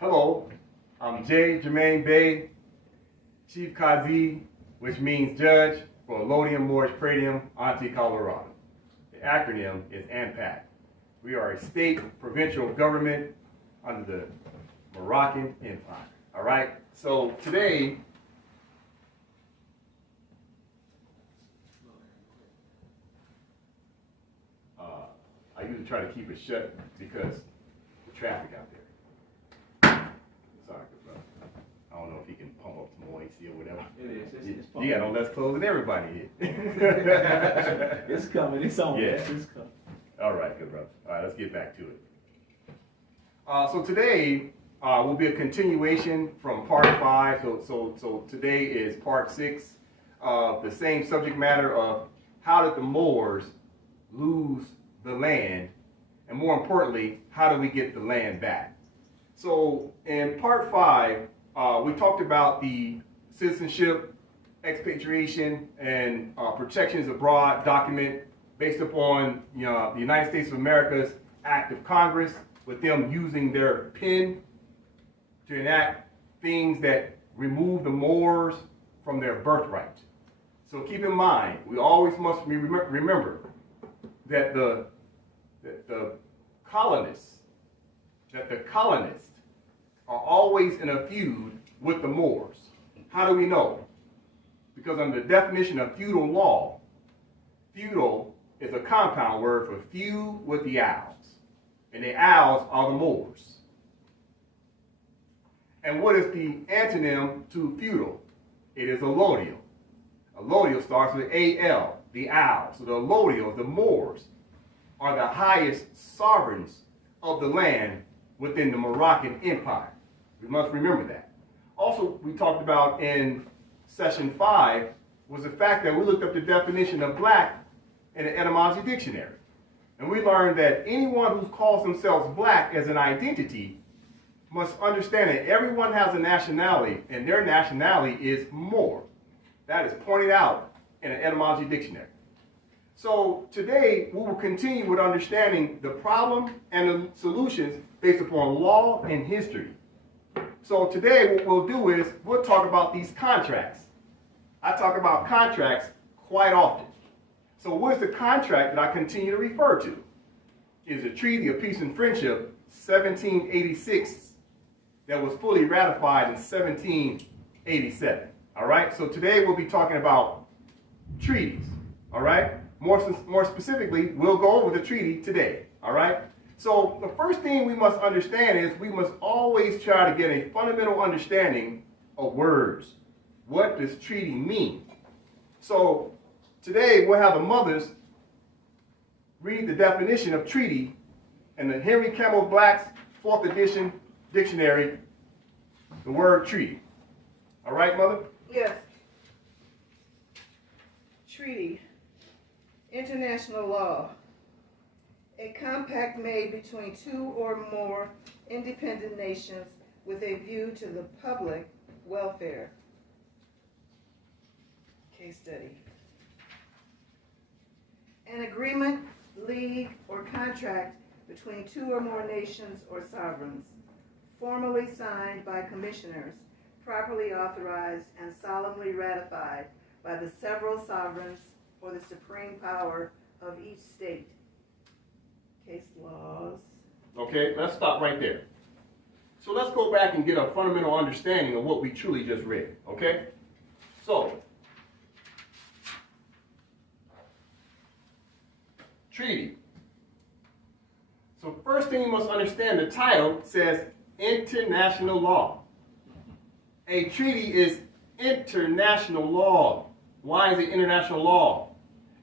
Hello, I'm J. Jermaine Bey, Chief Kazi, which means Judge for Lodium Moorish Pradium, Auntie, Colorado. The acronym is AMPAC. We are a state provincial government under the Moroccan Empire. All right, so today, I usually try to keep it shut because the traffic out there. Sorry, brother. I don't know if he can pump up some more AC or whatever. It is. It's pumping. You got on less clothes than everybody here. It's coming. It's on. Yeah. It's coming. All right, good brother. All right, let's get back to it. So today will be a continuation from part 5. So today is part 6 of the same subject matter of how did the Moors lose the land, and more importantly, how do we get the land back? So in part 5, we talked about the citizenship, expatriation, and protections abroad document based upon the United States of America's Act of Congress, with them using their pen to enact things that remove the Moors from their birthright. So keep in mind, we always must remember that the colonists are always in a feud with the Moors. How do we know? Because under the definition of feudal law, feudal is a compound word for feud with the Owls. And the Owls are the Moors. And what is the antonym to feudal? It is allodial. Allodial starts with A-L, the Owl. So the allodial, the Moors, are the highest sovereigns of the land within the Moroccan Empire. We must remember that. Also, we talked about in session 5 was the fact that we looked up the definition of black in the etymology dictionary. And we learned that anyone who calls themselves black as an identity must understand that everyone has a nationality, and their nationality is Moor. That is pointed out in an etymology dictionary. So today we will continue with understanding the problem and the solutions based upon law and history. So today what we'll do is we'll talk about these contracts. I talk about contracts quite often. So what is the contract that I continue to refer to? It is the Treaty of Peace and Friendship, 1786, that was fully ratified in 1787. All right, so today we'll be talking about treaties. All right, more specifically, we'll go over the treaty today. All right, so the first thing we must understand is we must always try to get a fundamental understanding of words. What does treaty mean? So today we'll have the mothers read the definition of treaty in the Henry Campbell Black's 4th edition dictionary, the word treaty. All right, mother? Yes. Treaty. International law. A compact made between two or more independent nations with a view to the public welfare. Case study. An agreement, league, or contract between two or more nations or sovereigns, formally signed by commissioners, properly authorized and solemnly ratified by the several sovereigns or the supreme power of each state. Case laws. Okay, let's stop right there. So let's go back and get a fundamental understanding of what we truly just read, okay? So, treaty. So first thing you must understand, the title says international law. A treaty is international law. Why is it international law?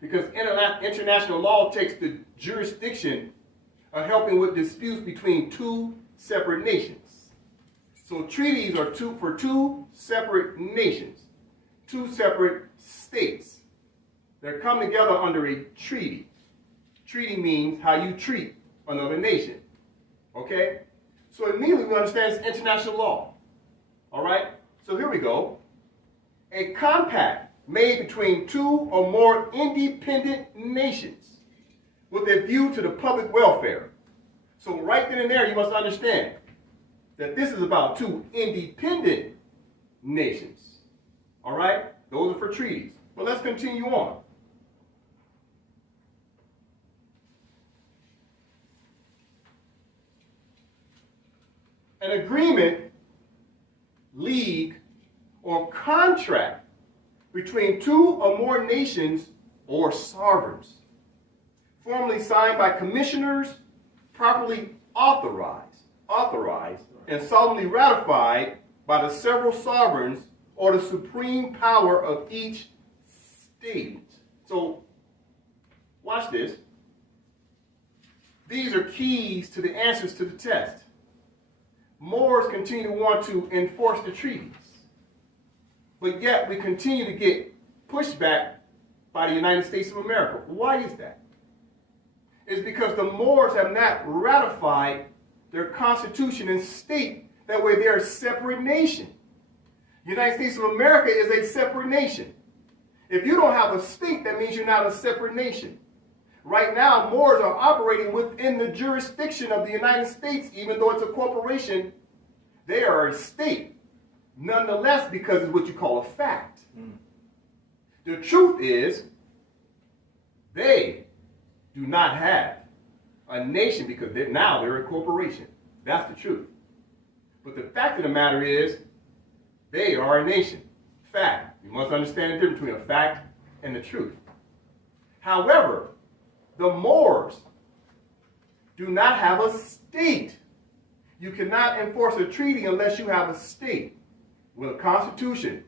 Because international law takes the jurisdiction of helping with disputes between two separate nations. So treaties are for two separate nations, two separate states. They're come together under a treaty. Treaty means how you treat another nation. Okay? So immediately we understand it's international law. All right? So here we go. A compact made between two or more independent nations with a view to the public welfare. So right then and there, you must understand that this is about two independent nations. All right? Those are for treaties. But let's continue on. An agreement, league, or contract between two or more nations or sovereigns, formally signed by commissioners, properly authorized, and solemnly ratified by the several sovereigns or the supreme power of each state. So, watch this. These are keys to the answers to the test. Moors continue to want to enforce the treaties, but yet we continue to get pushback by the United States of America. Why is that? It's because the Moors have not ratified their constitution and state that way they're a separate nation. The United States of America is a separate nation. If you don't have a state, that means you're not a separate nation. Right now, Moors are operating within the jurisdiction of the United States, even though it's a corporation. They are a state, nonetheless, because it's what you call a fact. The truth is, they do not have a nation because now they're a corporation. That's the truth. But the fact of the matter is, they are a nation. Fact. You must understand the difference between a fact and the truth. However, the Moors do not have a state. You cannot enforce a treaty unless you have a state with a constitution,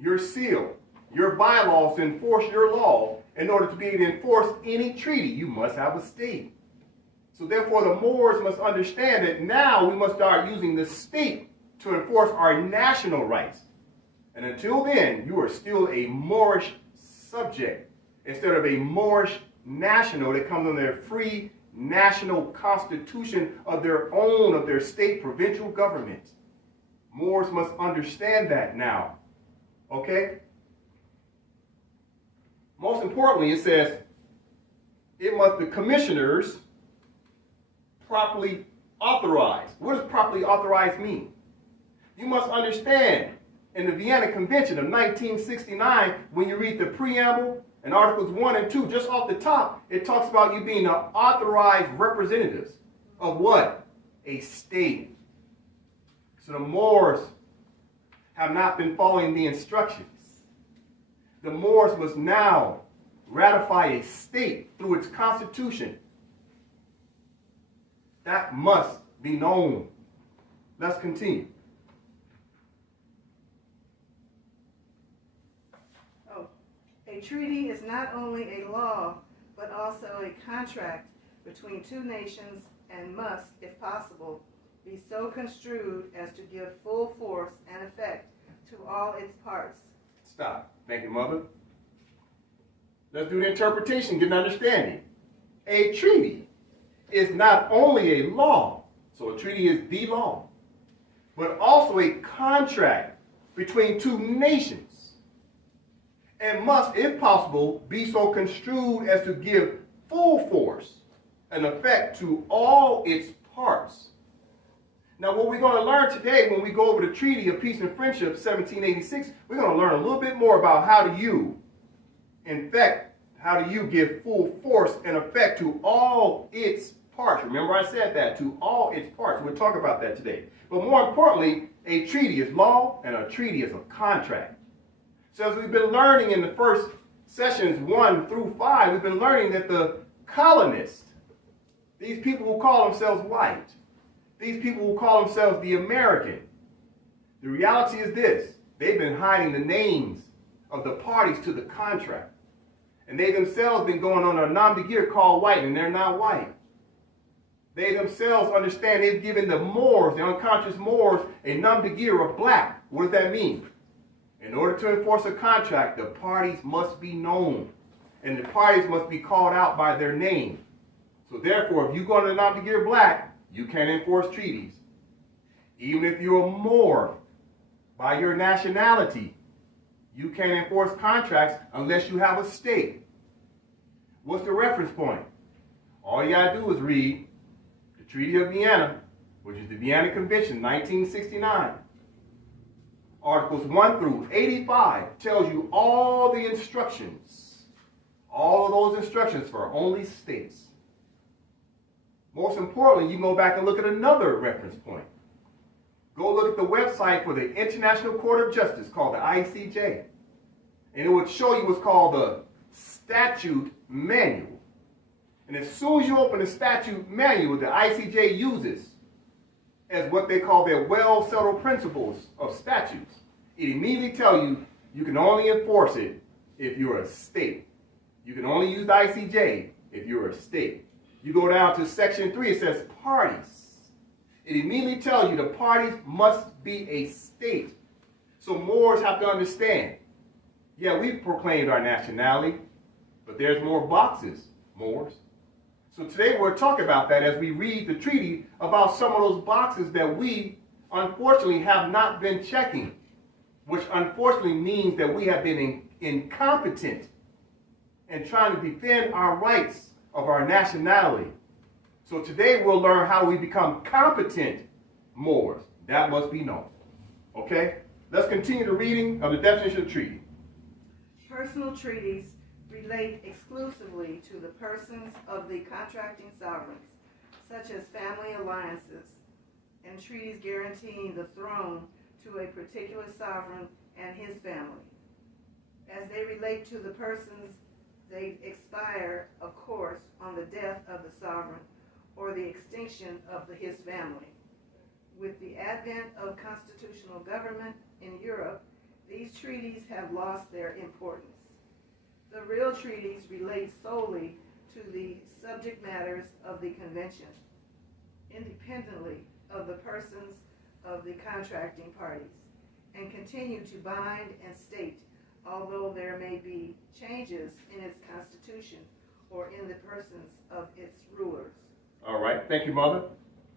your seal, your bylaws to enforce your law. In order to be able to enforce any treaty, you must have a state. So therefore, the Moors must understand that now we must start using the state to enforce our national rights. And until then, you are still a Moorish subject instead of a Moorish national that comes under their free national constitution of their own, of their state provincial government. Moors must understand that now. Okay? Most importantly, it says, the commissioners properly authorize. What does properly authorized mean? You must understand, in the Vienna Convention of 1969, when you read the preamble and Articles 1 and 2, just off the top, it talks about you being the authorized representatives of what? A state. So the Moors have not been following the instructions. The Moors must now ratify a state through its constitution. That must be known. Let's continue. A treaty is not only a law, but also a contract between two nations and must, if possible, be so construed as to give full force and effect to all its parts. Stop. Thank you, Mother. Let's do the interpretation, get an understanding. A treaty is not only a law, so a treaty is the law, but also a contract between two nations, and must, if possible, be so construed as to give full force and effect to all its parts. Now, what we're going to learn today when we go over the Treaty of Peace and Friendship 1786, we're going to learn a little bit more about how do you give full force and effect to all its parts. Remember I said that, to all its parts. We'll talk about that today. But more importantly, a treaty is law and a treaty is a contract. So as we've been learning in the first sessions 1 through 5, we've been learning that the colonists, these people who call themselves white, these people who call themselves the American, the reality is this: they've been hiding the names of the parties to the contract. And they themselves been going on a nom de guerre called white, and they're not white. They themselves understand they've given the Moors, the unconscious Moors, a nom de guerre of black. What does that mean? In order to enforce a contract, the parties must be known, and the parties must be called out by their name. So therefore, if you go under the nom de guerre black, you can't enforce treaties. Even if you're a Moor by your nationality, you can't enforce contracts unless you have a state. What's the reference point? All you gotta do is read the Treaty of Vienna, which is the Vienna Convention, 1969. Articles 1 through 85 tells you all the instructions, all of those instructions for only states. Most importantly, you can go back and look at another reference point. Go look at the website for the International Court of Justice called the ICJ. And it would show you what's called the Statute Manual. And as soon as you open the Statute Manual, the ICJ uses as what they call their well-settled principles of statutes. It immediately tells you you can only enforce it if you're a state. You can only use the ICJ if you're a state. You go down to section 3, it says parties. It immediately tells you the parties must be a state. So Moors have to understand, yeah, we've proclaimed our nationality, but there's more boxes, Moors. So today we're talking about that as we read the treaty about some of those boxes that we unfortunately have not been checking, which unfortunately means that we have been incompetent in trying to defend our rights of our nationality. So today we'll learn how we become competent Moors. That must be known. Okay? Let's continue the reading of the definition of treaty. Personal treaties relate exclusively to the persons of the contracting sovereigns, such as family alliances, and treaties guaranteeing the throne to a particular sovereign and his family. As they relate to the persons, they expire, of course, on the death of the sovereign or the extinction of his family. With the advent of constitutional government in Europe, these treaties have lost their importance. The real treaties relate solely to the subject matters of the convention, independently of the persons of the contracting parties, and continue to bind and state, although there may be changes in its constitution or in the persons of its rulers. All right, thank you, Mother.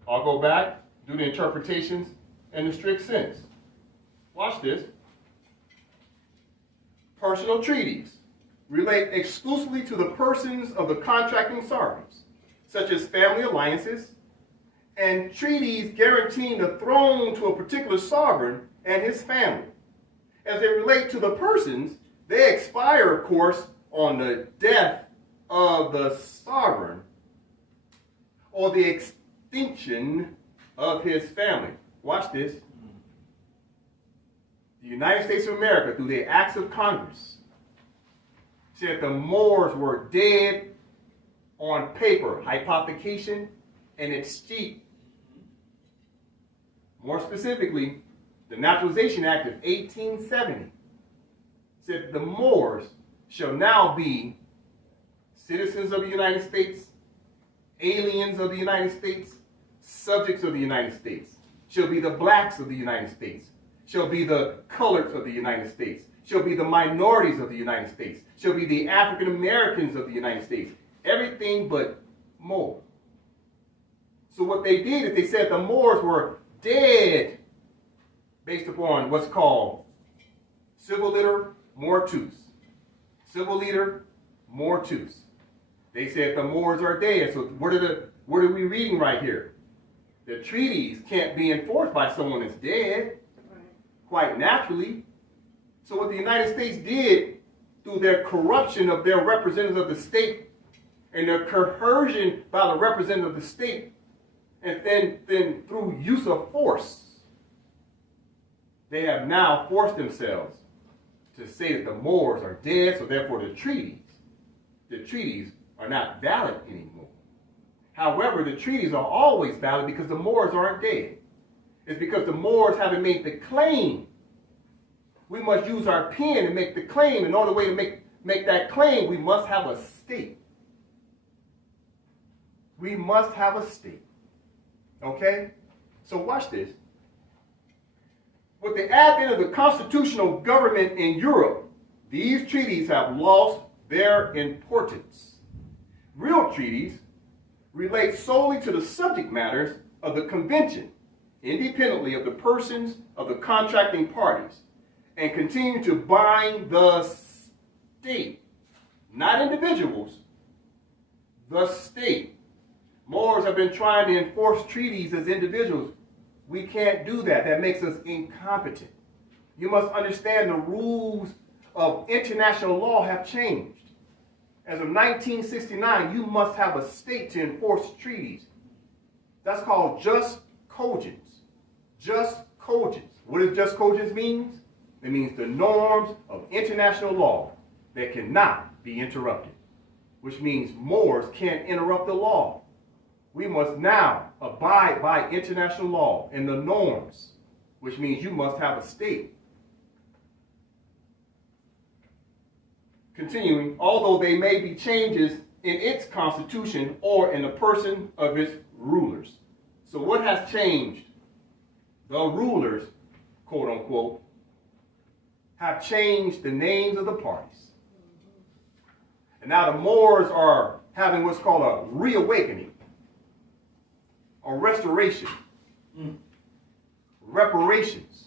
I'll go back, do the interpretations in the strict sense. Watch this. Personal treaties relate exclusively to the persons of the contracting sovereigns, such as family alliances, and treaties guaranteeing the throne to a particular sovereign and his family. As they relate to the persons, they expire, of course, on the death of the sovereign or the extinction of his family. Watch this. The United States of America, through the acts of Congress, said the Moors were dead on paper, hypothecation, and it's cheap. More specifically, the Naturalization Act of 1870 said the Moors shall now be citizens of the United States, aliens of the United States, subjects of the United States, shall be the blacks of the United States, shall be the coloreds of the United States, shall be the minorities of the United States, shall be the African Americans of the United States. Everything but Moor. So what they did is they said the Moors were dead based upon what's called civil liter mortuus. Civil liter mortuus. They said the Moors are dead. So what are we reading right here? The treaties can't be enforced by someone that's dead, quite naturally. So what the United States did through their corruption of their representatives of the state and their coercion by the representatives of the state, and then through use of force, they have now forced themselves to say that the Moors are dead, so therefore the treaties are not valid anymore. However, the treaties are always valid because the Moors aren't dead. It's because the Moors haven't made the claim. We must use our pen and make the claim. In order way to make that claim, we must have a state. We must have a state. Okay? So watch this. With the advent of the constitutional government in Europe, these treaties have lost their importance. Real treaties relate solely to the subject matters of the convention, independently of the persons of the contracting parties, and continue to bind the state, not individuals, the state, Moors have been trying to enforce treaties as individuals. We can't do that. That makes us incompetent. You must understand the rules of international law have changed. As of 1969, you must have a state to enforce treaties. That's called just cogence. Just cogence. What does just cogence mean? It means the norms of international law that cannot be interrupted, which means Moors can't interrupt the law. We must now abide by international law and the norms, which means you must have a state. Continuing, although there may be changes in its constitution or in the person of its rulers. So what has changed? The rulers, quote unquote, have changed the names of the parties. And now the Moors are having what's called a reawakening, a restoration, reparations.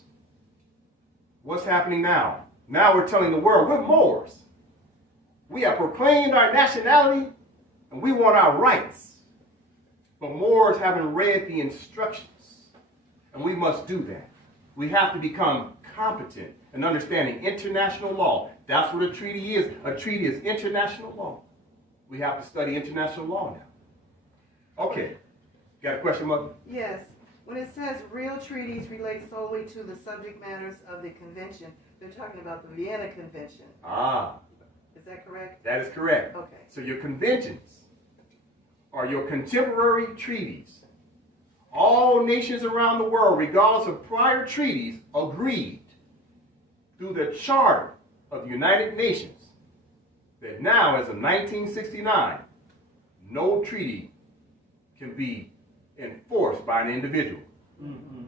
What's happening now? Now we're telling the world, we're Moors. We have proclaimed our nationality and we want our rights. But Moors haven't read the instructions. And we must do that. We have to become competent in understanding international law. That's what a treaty is. A treaty is international law. We have to study international law now. Okay. Got a question, Mother? Yes. When it says real treaties relate solely to the subject matters of the convention, they're talking about the Vienna Convention. Ah. Is that correct? That is correct. Okay. So your conventions are your contemporary treaties. All nations around the world, regardless of prior treaties, agreed through the Charter of the United Nations that now, as of 1969, no treaty can be enforced by an individual. Mm-hmm.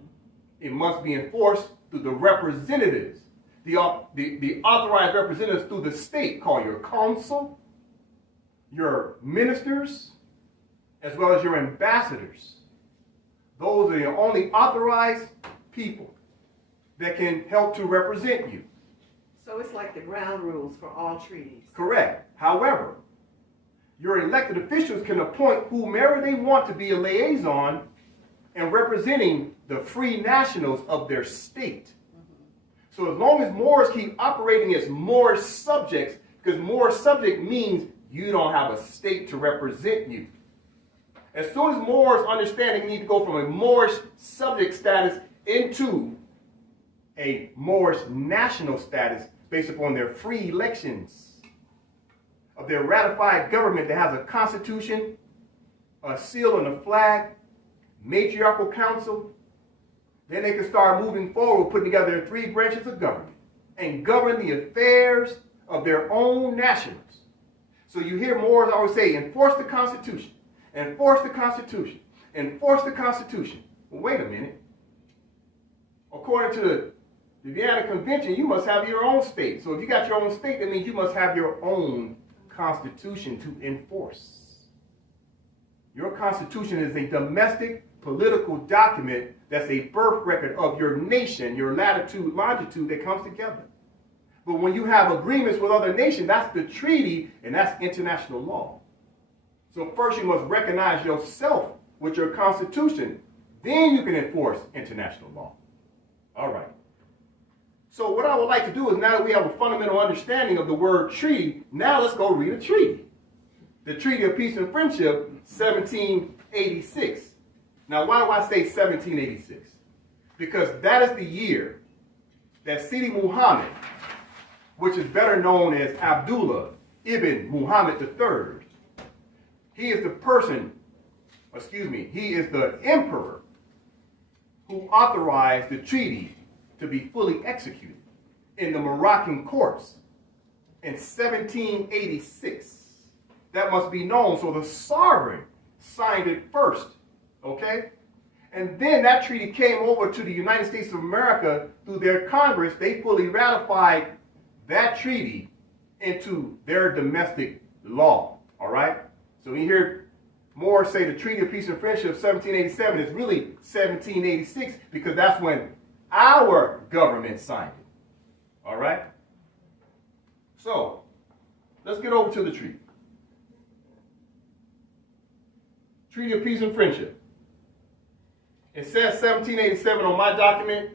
It must be enforced through the representatives, the authorized representatives through the state, called your consul, your ministers, as well as your ambassadors. Those are the only authorized people that can help to represent you. So it's like the ground rules for all treaties. Correct. However, your elected officials can appoint whomever they want to be a liaison and representing the free nationals of their state. Mm-hmm. So as long as Moors keep operating as Moorish subjects, because Moorish subject means you don't have a state to represent you. As soon as Moors understand they need to go from a Moorish subject status into a Moorish national status based upon their free elections of their ratified government that has a constitution, a seal and a flag, matriarchal council, then they can start moving forward, putting together their three branches of government and govern the affairs of their own nationals. So you hear Moors always say, enforce the Constitution, enforce the Constitution, enforce the Constitution. Well, wait a minute. According to the Vienna Convention, you must have your own state. So if you got your own state, that means you must have your own constitution to enforce. Your constitution is a domestic political document that's a birth record of your nation, your latitude, longitude that comes together. But when you have agreements with other nations, that's the treaty and that's international law. So first you must recognize yourself with your constitution. Then you can enforce international law. All right. So what I would like to do is, now that we have a fundamental understanding of the word treaty, now let's go read a treaty. The Treaty of Peace and Friendship, 1786. Now, why do I say 1786? Because that is the year that Sidi Muhammad, which is better known as Abdullah ibn Muhammad III, he is the emperor who authorized the treaty to be fully executed in the Moroccan courts in 1786. That must be known. So the sovereign signed it first, okay? And then that treaty came over to the United States of America through their Congress. They fully ratified that treaty into their domestic law, all right? So when you hear Moore say the Treaty of Peace and Friendship of 1787, it's really 1786 because that's when our government signed it. All right? So, let's get over to the treaty. Treaty of Peace and Friendship. It says 1787 on my document,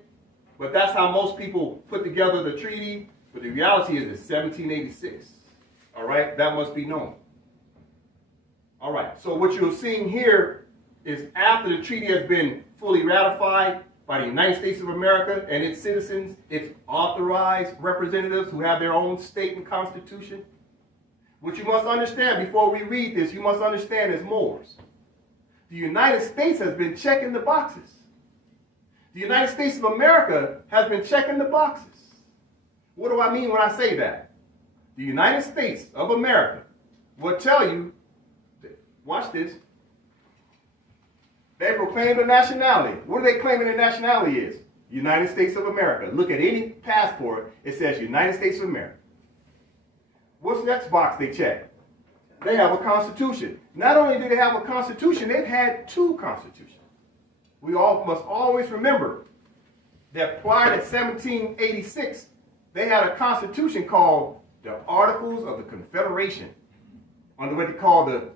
but that's how most people put together the treaty. But the reality is it's 1786. All right, that must be known. All right, so what you're seeing here is after the treaty has been fully ratified by the United States of America and its citizens, its authorized representatives who have their own state and constitution. What you must understand before we read this, you must understand as Moors. The United States has been checking the boxes. The United States of America has been checking the boxes. What do I mean when I say that? The United States of America will tell you, watch this, they proclaim their nationality. What are they claiming their nationality is? United States of America. Look at any passport, it says United States of America. What's the next box they check? They have a constitution. Not only do they have a constitution, they've had two constitutions. We all must always remember that prior to 1786, they had a constitution called the Articles of the Confederation, under what they call the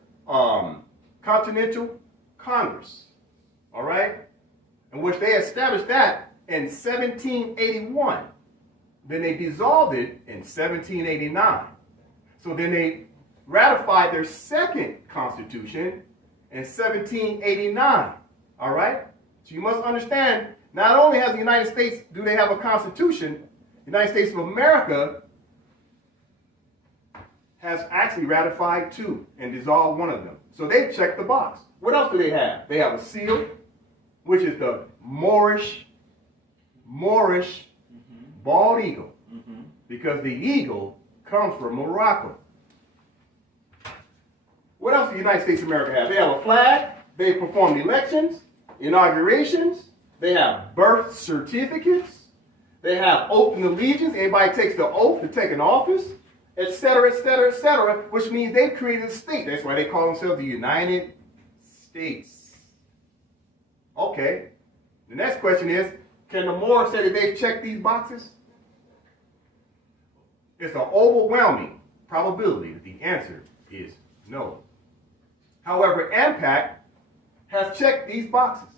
Continental Congress. All right? In which they established that in 1781. Then they dissolved it in 1789. So then they ratified their second constitution in 1789. All right? So you must understand, not only has the United States, do they have a constitution, the United States of America has actually ratified two and dissolved one of them. So they checked the box. What else do they have? They have a seal, which is the Moorish bald eagle, because the eagle comes from Morocco. What else does the United States of America have? They have a flag. They perform elections, inaugurations. They have birth certificates. They have oath and allegiance. Anybody takes the oath to take an office, etc., etc., etc., which means they created a state. That's why they call themselves the United States. Okay. The next question is, can the Moors say that they've checked these boxes? It's an overwhelming probability that the answer is no. However, AMPAC has checked these boxes.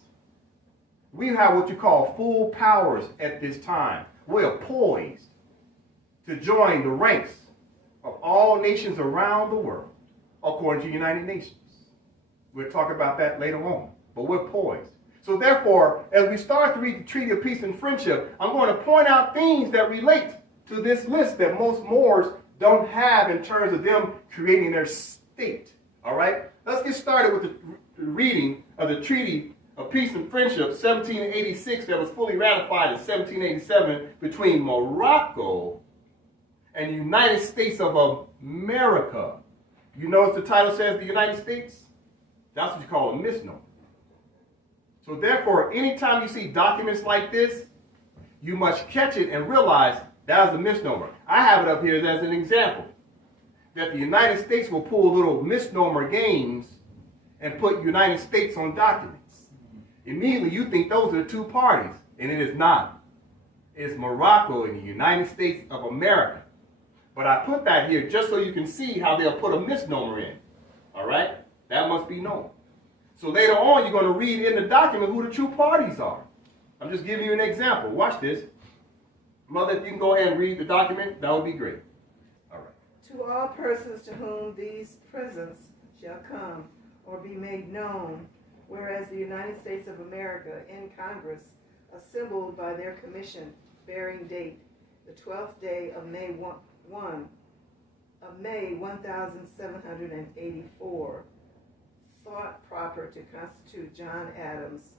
We have what you call full powers at this time. We are poised to join the ranks of all nations around the world, according to the United Nations. We'll talk about that later on, but we're poised. So therefore, as we start to read the Treaty of Peace and Friendship, I'm going to point out things that relate to this list that most Moors don't have in terms of them creating their state. All right? Let's get started with the reading of the Treaty of Peace and Friendship, 1786, that was fully ratified in 1787 between Morocco and the United States of America. You notice the title says the United States? That's what you call a misnomer. So therefore, anytime you see documents like this, you must catch it and realize that is a misnomer. I have it up here as an example, that the United States will pull little misnomer games and put United States on documents. Immediately you think those are the two parties, and it is not. It's Morocco and the United States of America. But I put that here just so you can see how they'll put a misnomer in. All right? That must be known. So later on, you're going to read in the document who the true parties are. I'm just giving you an example. Watch this. Mother, if you can go ahead and read the document, that would be great. All right. To all persons to whom these presents shall come or be made known, whereas the United States of America in Congress, assembled by their commission, bearing date the 12th day of May 1784, thought proper to constitute John Adams,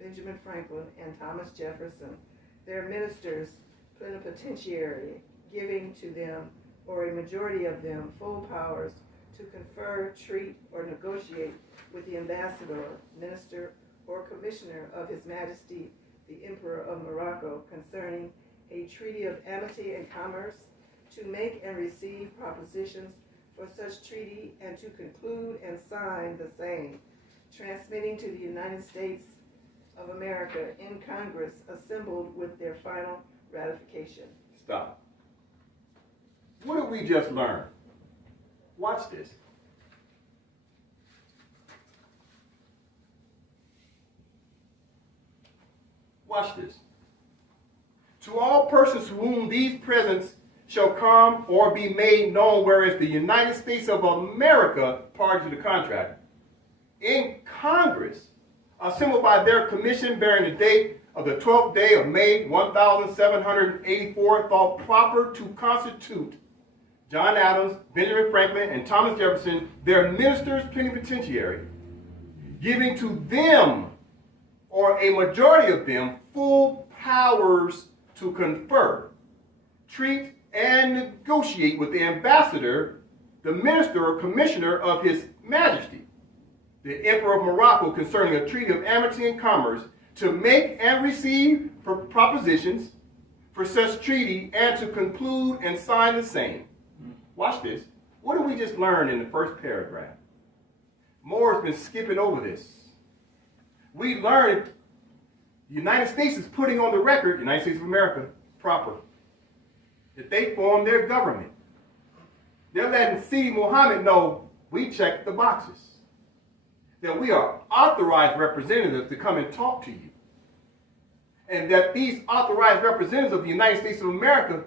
Benjamin Franklin, and Thomas Jefferson, their ministers plenipotentiary, giving to them, or a majority of them, full powers to confer, treat, or negotiate with the ambassador, minister, or commissioner of His Majesty the Emperor of Morocco concerning a treaty of amity and commerce, to make and receive propositions for such treaty, and to conclude and sign the same, transmitting to the United States of America in Congress assembled with their final ratification. Stop. What did we just learn? Watch this. Watch this. To all persons to whom these presents shall come or be made known, whereas the United States of America, party to the contract, in Congress, assembled by their commission bearing the date of the 12th day of May, 1784, thought proper to constitute John Adams, Benjamin Franklin, and Thomas Jefferson their ministers plenipotentiary, giving to them, or a majority of them, full powers to confer, treat, and negotiate with the ambassador, the minister or commissioner of His Majesty, the Emperor of Morocco, concerning a treaty of amity and commerce, to make and receive propositions for such treaty, and to conclude and sign the same. Watch this. What did we just learn in the first paragraph? Moore's been skipping over this. We learned the United States is putting on the record, United States of America proper, that they formed their government. They're letting Sidi Muhammad know we checked the boxes, that we are authorized representatives to come and talk to you, and that these authorized representatives of the United States of America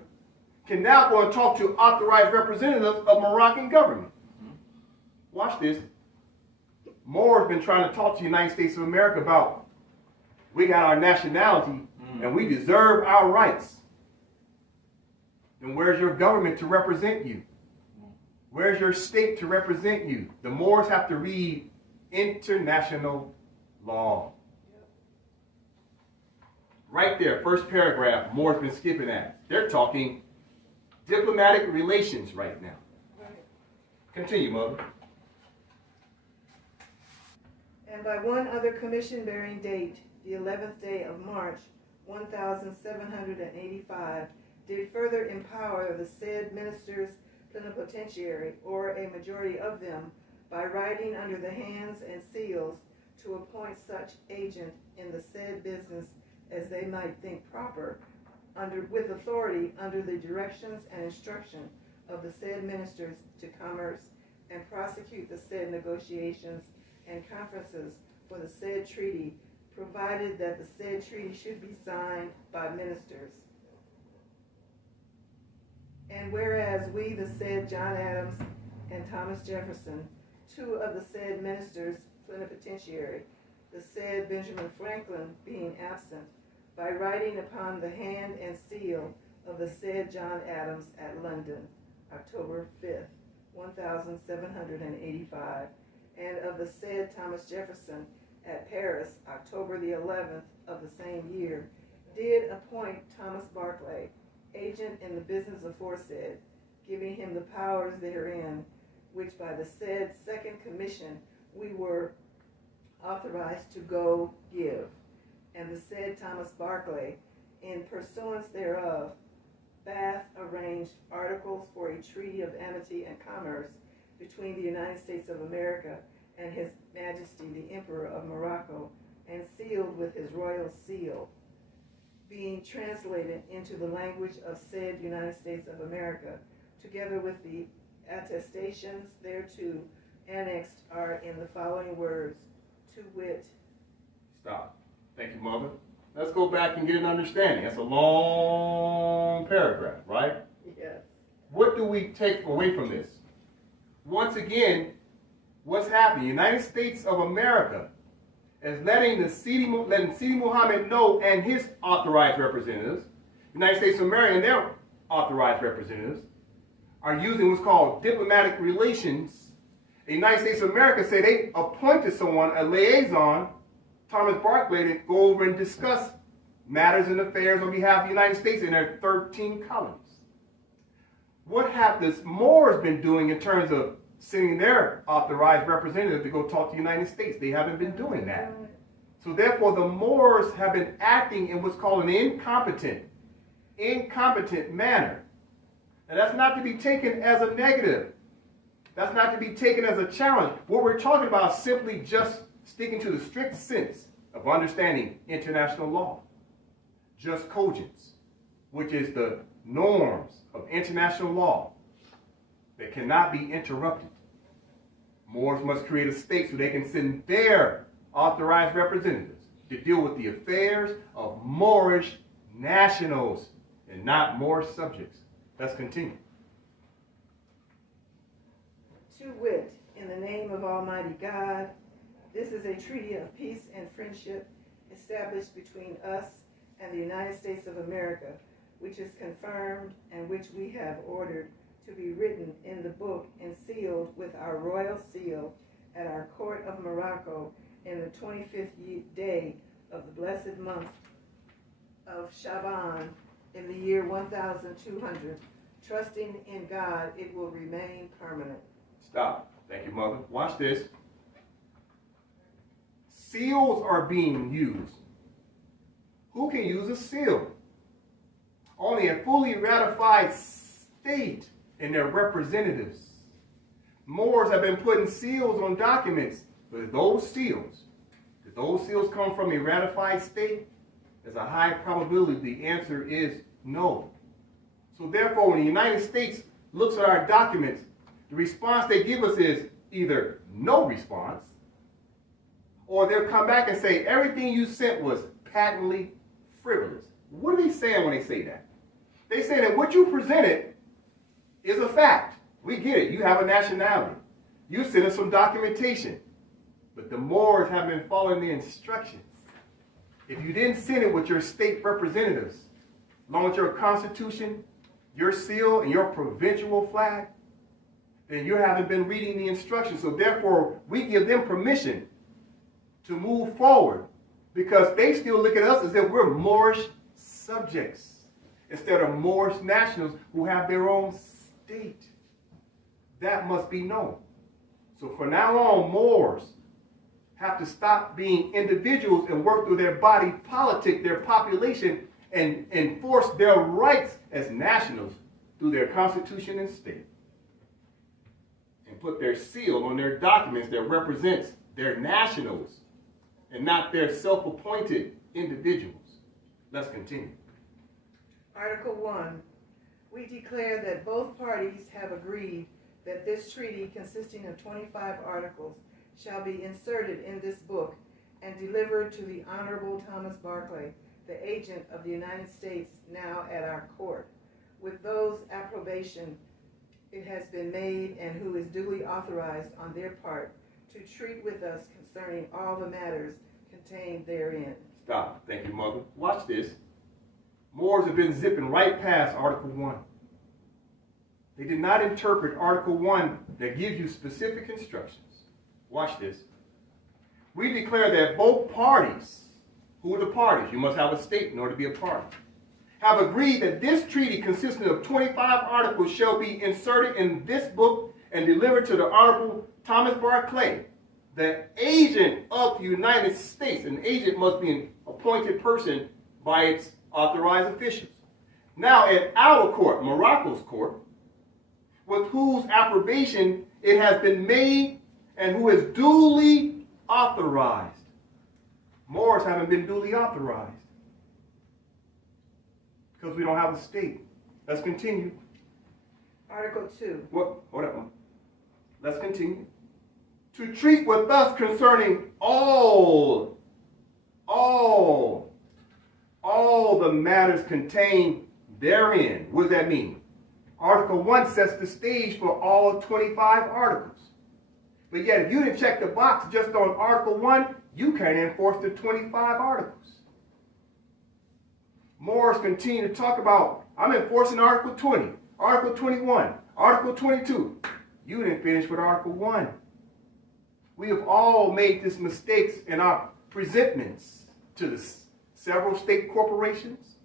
can now go and talk to authorized representatives of Moroccan government. Watch this. Moore's been trying to talk to the United States of America about we got our nationality and we deserve our rights. Then where's your government to represent you? Where's your state to represent you? The Moors have to read international law. Right there, first paragraph, Moore's been skipping at. They're talking diplomatic relations right now. Continue, Mother. And by one other commission-bearing date, the 11th day of March, 1785, did further empower the said ministers plenipotentiary, or a majority of them, by writing under the hands and seals, to appoint such agent in the said business as they might think proper, with authority under the directions and instruction of the said ministers to commerce, and prosecute the said negotiations and conferences for the said treaty, provided that the said treaty should be signed by ministers. And whereas we, the said John Adams and Thomas Jefferson, two of the said ministers plenipotentiary, the said Benjamin Franklin being absent, by writing upon the hand and seal of the said John Adams at London, October 5th, 1785, and of the said Thomas Jefferson at Paris, October the 11th of the same year, did appoint Thomas Barclay, agent in the business aforesaid, giving him the powers therein, which by the said second commission we were authorized to go give. And the said Thomas Barclay, in pursuance thereof, Bath arranged articles for a treaty of amity and commerce between the United States of America and His Majesty the Emperor of Morocco, and sealed with his royal seal, being translated into the language of said United States of America, together with the attestations thereto annexed, are in the following words, to wit. Stop. Thank you, Mother. Let's go back and get an understanding. That's a long paragraph, right? Yes. What do we take away from this? Once again, what's happening? United States of America is letting Sidi Muhammad know, and his authorized representatives, United States of America and their authorized representatives, are using what's called diplomatic relations. The United States of America say they appointed someone, a liaison, Thomas Barclay, to go over and discuss matters and affairs on behalf of the United States in their 13 colonies. What have the Moors been doing in terms of sending their authorized representative to go talk to the United States? They haven't been doing that. So therefore, the Moors have been acting in what's called an incompetent manner. And that's not to be taken as a negative. That's not to be taken as a challenge. What we're talking about is simply just sticking to the strict sense of understanding international law. Just cogence, which is the norms of international law that cannot be interrupted. Moors must create a state so they can send their authorized representatives to deal with the affairs of Moorish nationals and not Moorish subjects. Let's continue. To wit, in the name of Almighty God, this is a treaty of peace and friendship established between us and the United States of America, which is confirmed and which we have ordered to be written in the book and sealed with our royal seal at our court of Morocco in the 25th day of the blessed month of Shaban in the year 1200. Trusting in God, it will remain permanent. Stop. Thank you, Mother. Watch this. Seals are being used. Who can use a seal? Only a fully ratified state and their representatives. Moors have been putting seals on documents, but those seals come from a ratified state? There's a high probability the answer is no. So therefore, when the United States looks at our documents, the response they give us is either no response, or they'll come back and say everything you sent was patently frivolous. What are they saying when they say that? They say that what you presented is a fact. We get it. You have a nationality. You sent us some documentation. But the Moors have been following the instructions. If you didn't send it with your state representatives, along with your constitution, your seal, and your provincial flag, then you haven't been reading the instructions. So therefore, we give them permission to move forward because they still look at us as if we're Moorish subjects instead of Moorish nationals who have their own state. That must be known. So from now on, Moors have to stop being individuals and work through their body politic, their population, and enforce their rights as nationals through their constitution and state. And put their seal on their documents that represents their nationals and not their self-appointed individuals. Let's continue. Article 1. We declare that both parties have agreed that this treaty, consisting of 25 articles, shall be inserted in this book and delivered to the Honorable Thomas Barclay, the agent of the United States now at our court. With those approbation, it has been made and who is duly authorized on their part to treat with us concerning all the matters contained therein. Stop. Thank you, Mother. Watch this. Moors have been zipping right past Article 1. They did not interpret Article 1 that gives you specific instructions. Watch this. We declare that both parties, who are the parties? You must have a state in order to be a party, have agreed that this treaty consisting of 25 articles shall be inserted in this book and delivered to the Honorable Thomas Barclay, the agent of the United States. An agent must be an appointed person by its authorized officials. Now at our court, Morocco's court, with whose approbation it has been made and who is duly authorized. Moors haven't been duly authorized because we don't have a state. Let's continue. Article 2. What? Hold on. Let's continue. To treat with us concerning all the matters contained therein. What does that mean? Article 1 sets the stage for all 25 articles. But yet, if you didn't check the box just on Article 1, you can't enforce the 25 articles. Moors continue to talk about, I'm enforcing Article 20, Article 21, Article 22. You didn't finish with Article 1. We have all made these mistakes in our presentments to the several state corporations,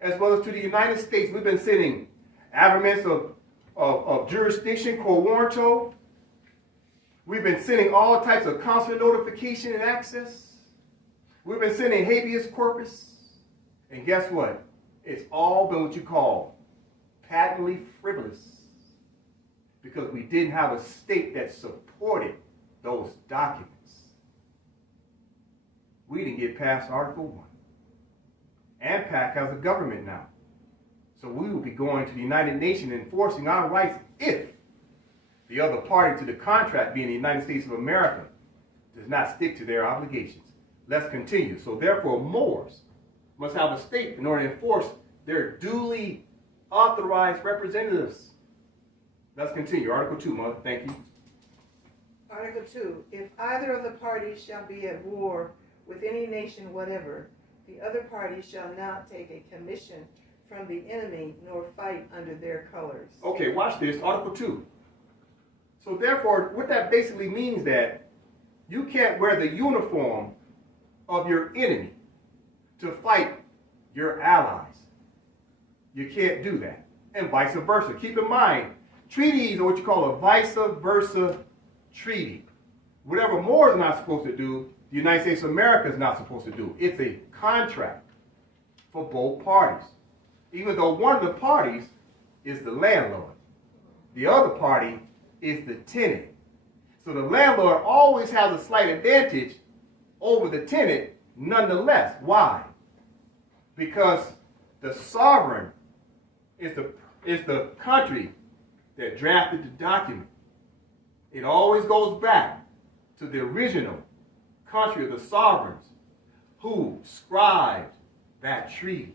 as well as to the United States. We've been sending averments of jurisdiction, quo warranto. We've been sending all types of consular notification and access. We've been sending habeas corpus. And guess what? It's all been what you call patently frivolous because we didn't have a state that supported those documents. We didn't get past Article 1. AMPAC has a government now. So we will be going to the United Nations enforcing our rights if the other party to the contract, being the United States of America, does not stick to their obligations. Let's continue. So therefore, Moors must have a state in order to enforce their duly authorized representatives. Let's continue. Article 2, Mother. Thank you. Article 2. If either of the parties shall be at war with any nation whatever, the other party shall not take a commission from the enemy nor fight under their colors. Okay, watch this. Article 2. So therefore, what that basically means that you can't wear the uniform of your enemy to fight your allies. You can't do that. And vice versa. Keep in mind, treaties are what you call a vice versa treaty. Whatever Moore is not supposed to do, the United States of America is not supposed to do. It's a contract for both parties. Even though one of the parties is the landlord. The other party is the tenant. So the landlord always has a slight advantage over the tenant nonetheless. Why? Because the sovereign is the country that drafted the document. It always goes back to the original country of the sovereigns who scribed that treaty.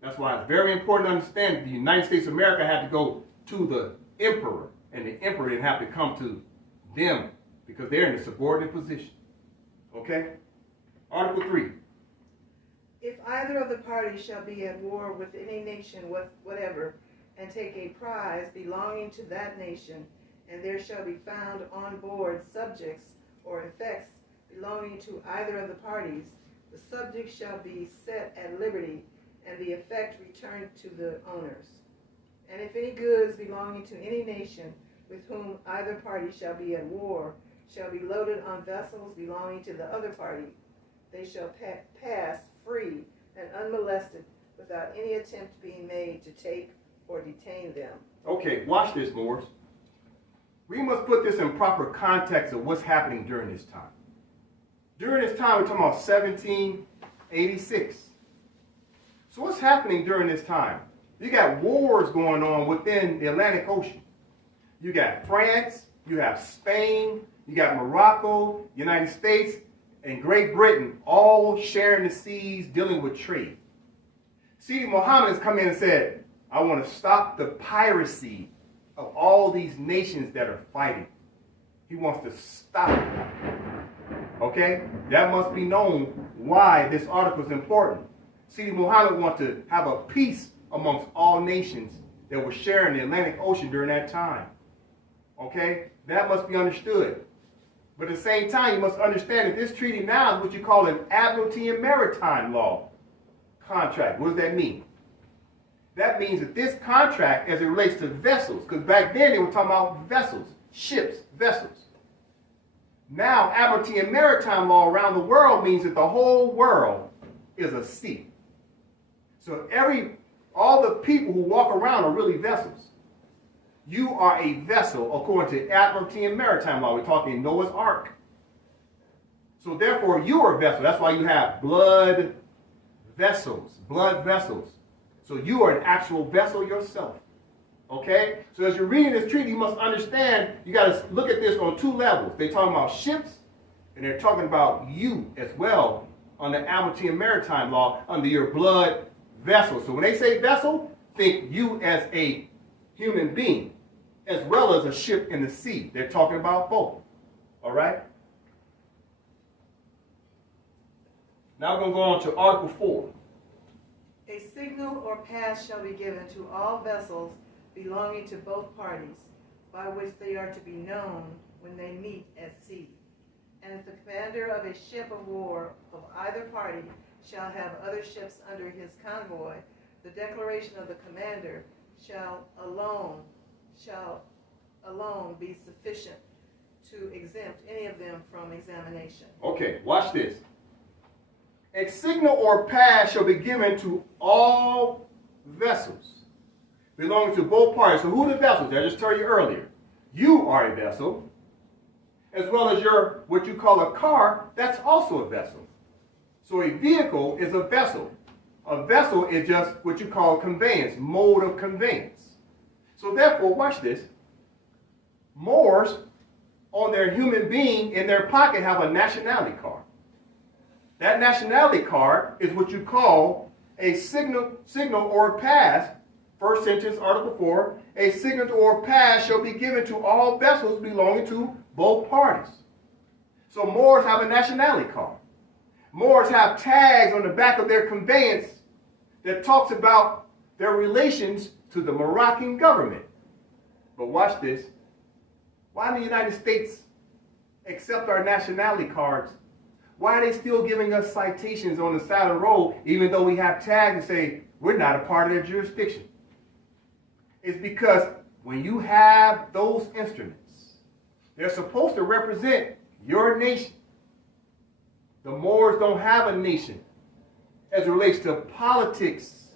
That's why it's very important to understand that the United States of America had to go to the emperor, and the emperor didn't have to come to them because they're in a subordinate position. Okay? Article 3. If either of the parties shall be at war with any nation whatever, and take a prize belonging to that nation, and there shall be found on board subjects or effects belonging to either of the parties, the subject shall be set at liberty, and the effect returned to the owners. And if any goods belonging to any nation with whom either party shall be at war shall be loaded on vessels belonging to the other party, they shall pass free and unmolested without any attempt being made to take or detain them. Okay, watch this, Moors. We must put this in proper context of what's happening during this time. During this time, we're talking about 1786. So what's happening during this time? You got wars going on within the Atlantic Ocean. You got France, you have Spain, you got Morocco, United States, and Great Britain all sharing the seas dealing with trade. Sidi Mohammed has come in and said, I want to stop the piracy of all these nations that are fighting. He wants to stop it. Okay? That must be known why this article is important. Sidi Mohammed wants to have a peace amongst all nations that were sharing the Atlantic Ocean during that time. Okay? That must be understood. But at the same time, you must understand that this treaty now is what you call an Admiralty and Maritime Law contract. What does that mean? That means that this contract, as it relates to vessels, because back then they were talking about vessels, ships, vessels. Now, Admiralty and Maritime Law around the world means that the whole world is a sea. So all the people who walk around are really vessels. You are a vessel according to Admiralty and Maritime Law. We're talking Noah's Ark. So therefore, you are a vessel. That's why you have blood vessels. So you are an actual vessel yourself. Okay? So as you're reading this treaty, you must understand, you got to look at this on two levels. They're talking about ships, and they're talking about you as well on the Admiralty and Maritime Law under your blood vessel. So when they say vessel, think you as a human being, as well as a ship in the sea. They're talking about both. All right? Now we're going to go on to Article 4. A signal or pass shall be given to all vessels belonging to both parties, by which they are to be known when they meet at sea. And if the commander of a ship of war of either party shall have other ships under his convoy, the declaration of the commander shall alone be sufficient to exempt any of them from examination. Okay, watch this. A signal or pass shall be given to all vessels belonging to both parties. So who are the vessels? I just told you earlier. You are a vessel, as well as your, what you call a car, that's also a vessel. So a vehicle is a vessel. A vessel is just what you call conveyance, mode of conveyance. So therefore, watch this. Moors, on their human being, in their pocket, have a nationality card. That nationality card is what you call a signal or pass. First sentence, Article 4, a signal or pass shall be given to all vessels belonging to both parties. So Moors have a nationality card. Moors have tags on the back of their conveyance that talks about their relations to the Moroccan government. But watch this. Why do the United States accept our nationality cards? Why are they still giving us citations on the side of the road even though we have tags that say we're not a part of their jurisdiction? It's because when you have those instruments, they're supposed to represent your nation. The Moors don't have a nation as it relates to politics.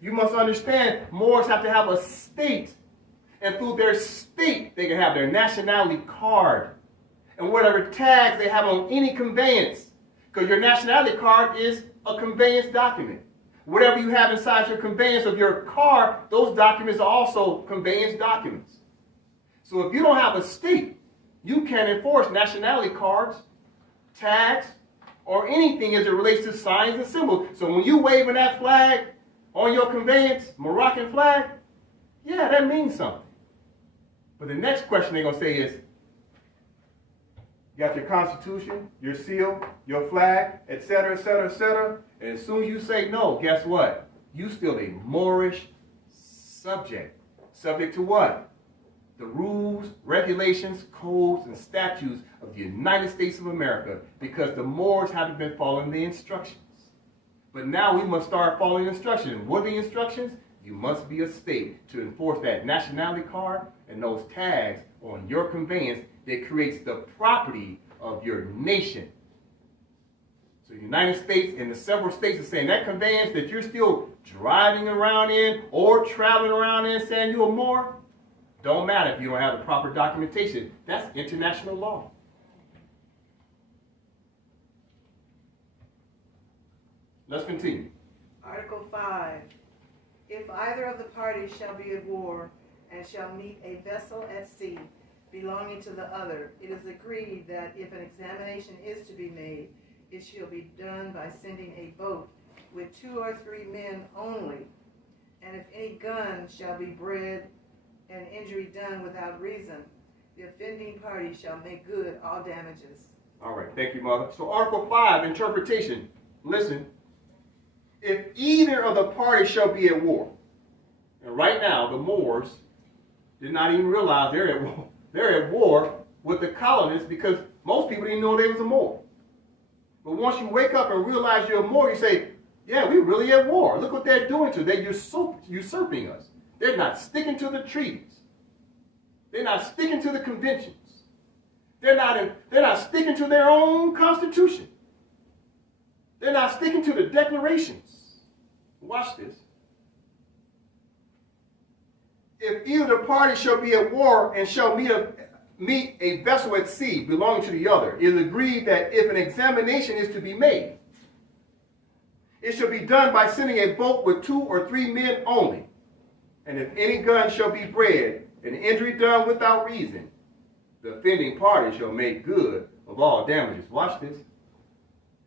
You must understand, Moors have to have a state. And through their state, they can have their nationality card. And whatever tags they have on any conveyance. Because your nationality card is a conveyance document. Whatever you have inside your conveyance of your car, those documents are also conveyance documents. So if you don't have a state, you can't enforce nationality cards, tags, or anything as it relates to signs and symbols. So when you waving that flag on your conveyance, Moroccan flag, yeah, that means something. But the next question they're going to say is, you got your Constitution, your seal, your flag, etc., etc., etc. And as soon as you say no, guess what? You still a Moorish subject. Subject to what? The rules, regulations, codes, and statutes of the United States of America, because the Moors haven't been following the instructions. But now we must start following instructions. What are the instructions? You must be a state to enforce that nationality card and those tags on your conveyance that creates the property of your nation. So the United States and the several states are saying that conveyance that you're still driving around in or traveling around in saying you're a Moor, don't matter if you don't have the proper documentation. That's international law. Let's continue. Article 5. If either of the parties shall be at war and shall meet a vessel at sea belonging to the other, it is agreed that if an examination is to be made, it shall be done by sending a boat with 2 or 3 men only. And if any gun shall be bred and injury done without reason, the offending party shall make good all damages. All right, thank you, Mother. So Article 5, interpretation. Listen. If either of the parties shall be at war, and right now the Moors did not even realize they're at war. They're at war with the colonists because most people didn't know they was a Moor. But once you wake up and realize you're a Moor, you say, yeah, we're really at war. Look what they're doing to us. They're usurping us. They're not sticking to the treaties. They're not sticking to the conventions. They're not sticking to their own constitution. They're not sticking to the declarations. Watch this. If either party shall be at war and shall meet a vessel at sea belonging to the other, it is agreed that if an examination is to be made, it shall be done by sending a boat with 2 or 3 men only. And if any gun shall be bred, an injury done without reason, the offending party shall make good of all damages. Watch this.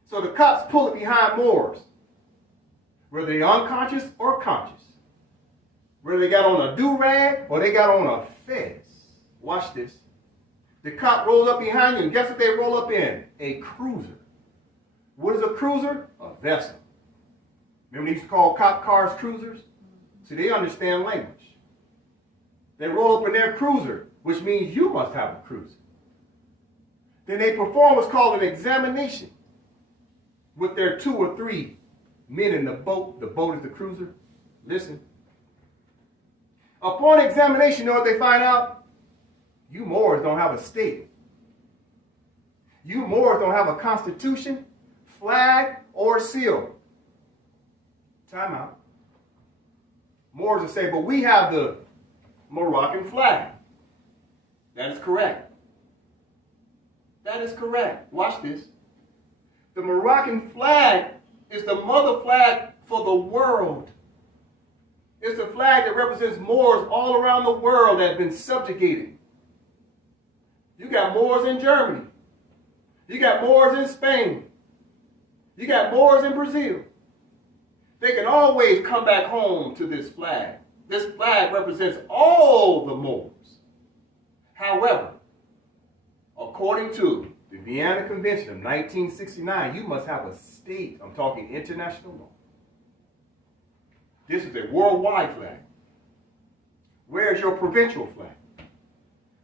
So the cops pull it behind Moors, whether they're unconscious or conscious, whether they got on a do-rag or they got on a fez. Watch this. The cop rolls up behind you, and guess what they roll up in? A cruiser. What is a cruiser? A vessel. Remember they used to call cop cars cruisers? See, they understand language. They roll up in their cruiser, which means you must have a cruiser. Then they perform what's called an examination with their 2 or 3 men in the boat. The boat is the cruiser. Listen. Upon examination, you know what they find out? You Moors don't have a state. You Moors don't have a constitution, flag, or seal. Time out. Moors will say, but we have the Moroccan flag. That is correct. That is correct. Watch this. The Moroccan flag is the mother flag for the world. It's the flag that represents Moors all around the world that have been subjugated. You got Moors in Germany. You got Moors in Spain. You got Moors in Brazil. They can always come back home to this flag. This flag represents all the Moors. However, according to the Vienna Convention of 1969, you must have a state. I'm talking international law. This is a worldwide flag. Where's your provincial flag?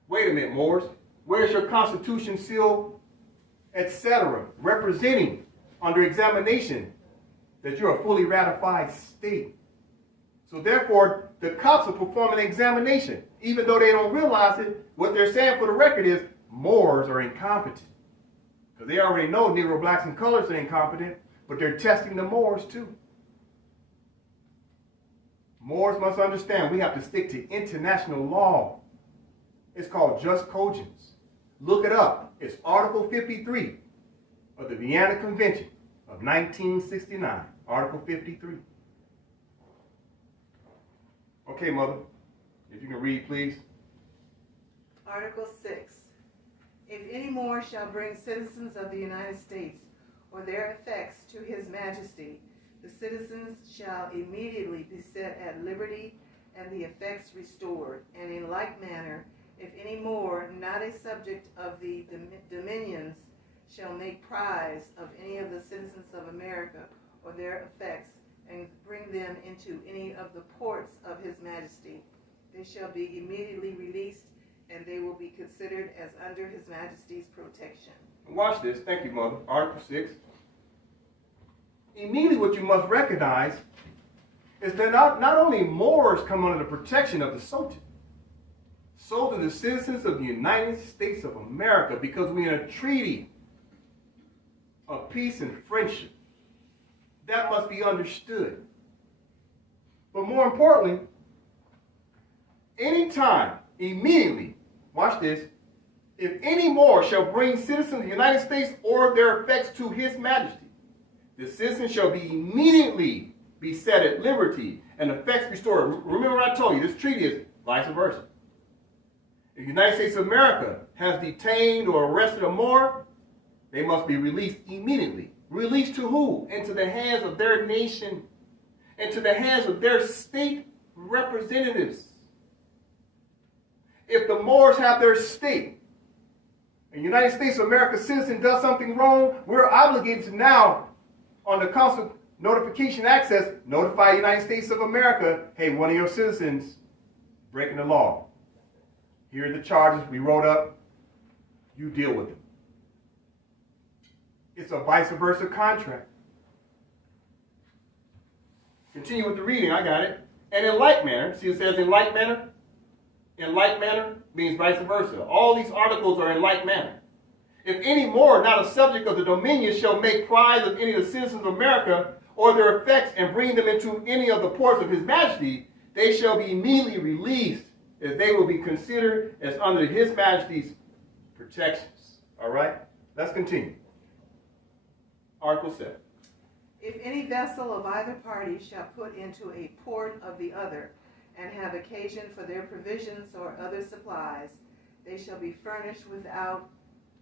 Wait a minute, Moors. Where's your Constitution seal, etc., representing under examination that you're a fully ratified state? So therefore, the cops are performing an examination. Even though they don't realize it, what they're saying for the record is Moors are incompetent. Because they already know Negro, blacks, and colors are incompetent, but they're testing the Moors too. Moors must understand we have to stick to international law. It's called just cogence. Look it up. It's Article 53 of the Vienna Convention of 1969. Article 53. Okay, Mother, if you can read, please. Article 6. If any Moor shall bring citizens of the United States or their effects to his majesty, the citizens shall immediately be set at liberty and the effects restored. And in like manner, if any Moor, not a subject of the dominions, shall make prize of any of the citizens of America or their effects, and bring them into any of the ports of his majesty, they shall be immediately released, and they will be considered as under his majesty's protection. Watch this. Thank you, Mother. Article 6. Immediately what you must recognize is that not only Moors come under the protection of the Sultan, so do the citizens of the United States of America, because we're in a treaty of peace and friendship. That must be understood. But more importantly, anytime, immediately, watch this, if any Moor shall bring citizens of the United States or their effects to his majesty, the citizen shall be immediately be set at liberty and effects restored. Remember what I told you, this treaty is vice versa. If the United States of America has detained or arrested a Moor, they must be released immediately. Released to who? Into the hands of their nation, into the hands of their state representatives. If the Moors have their state, and the United States of America citizen does something wrong, we're obligated to now, on the Consular Notification Access, notify the United States of America, hey, one of your citizens breaking the law. Here are the charges we wrote up. You deal with them. It's a vice versa contract. Continue with the reading. I got it. And in like manner, see it says in like manner? In like manner means vice versa. All these articles are in like manner. If any Moor, not a subject of the dominion, shall make prize of any of the citizens of America or their effects and bring them into any of the ports of his majesty, they shall be immediately released, as they will be considered as under his majesty's protections. All right? Let's continue. Article 7. If any vessel of either party shall put into a port of the other, and have occasion for their provisions or other supplies, they shall be furnished without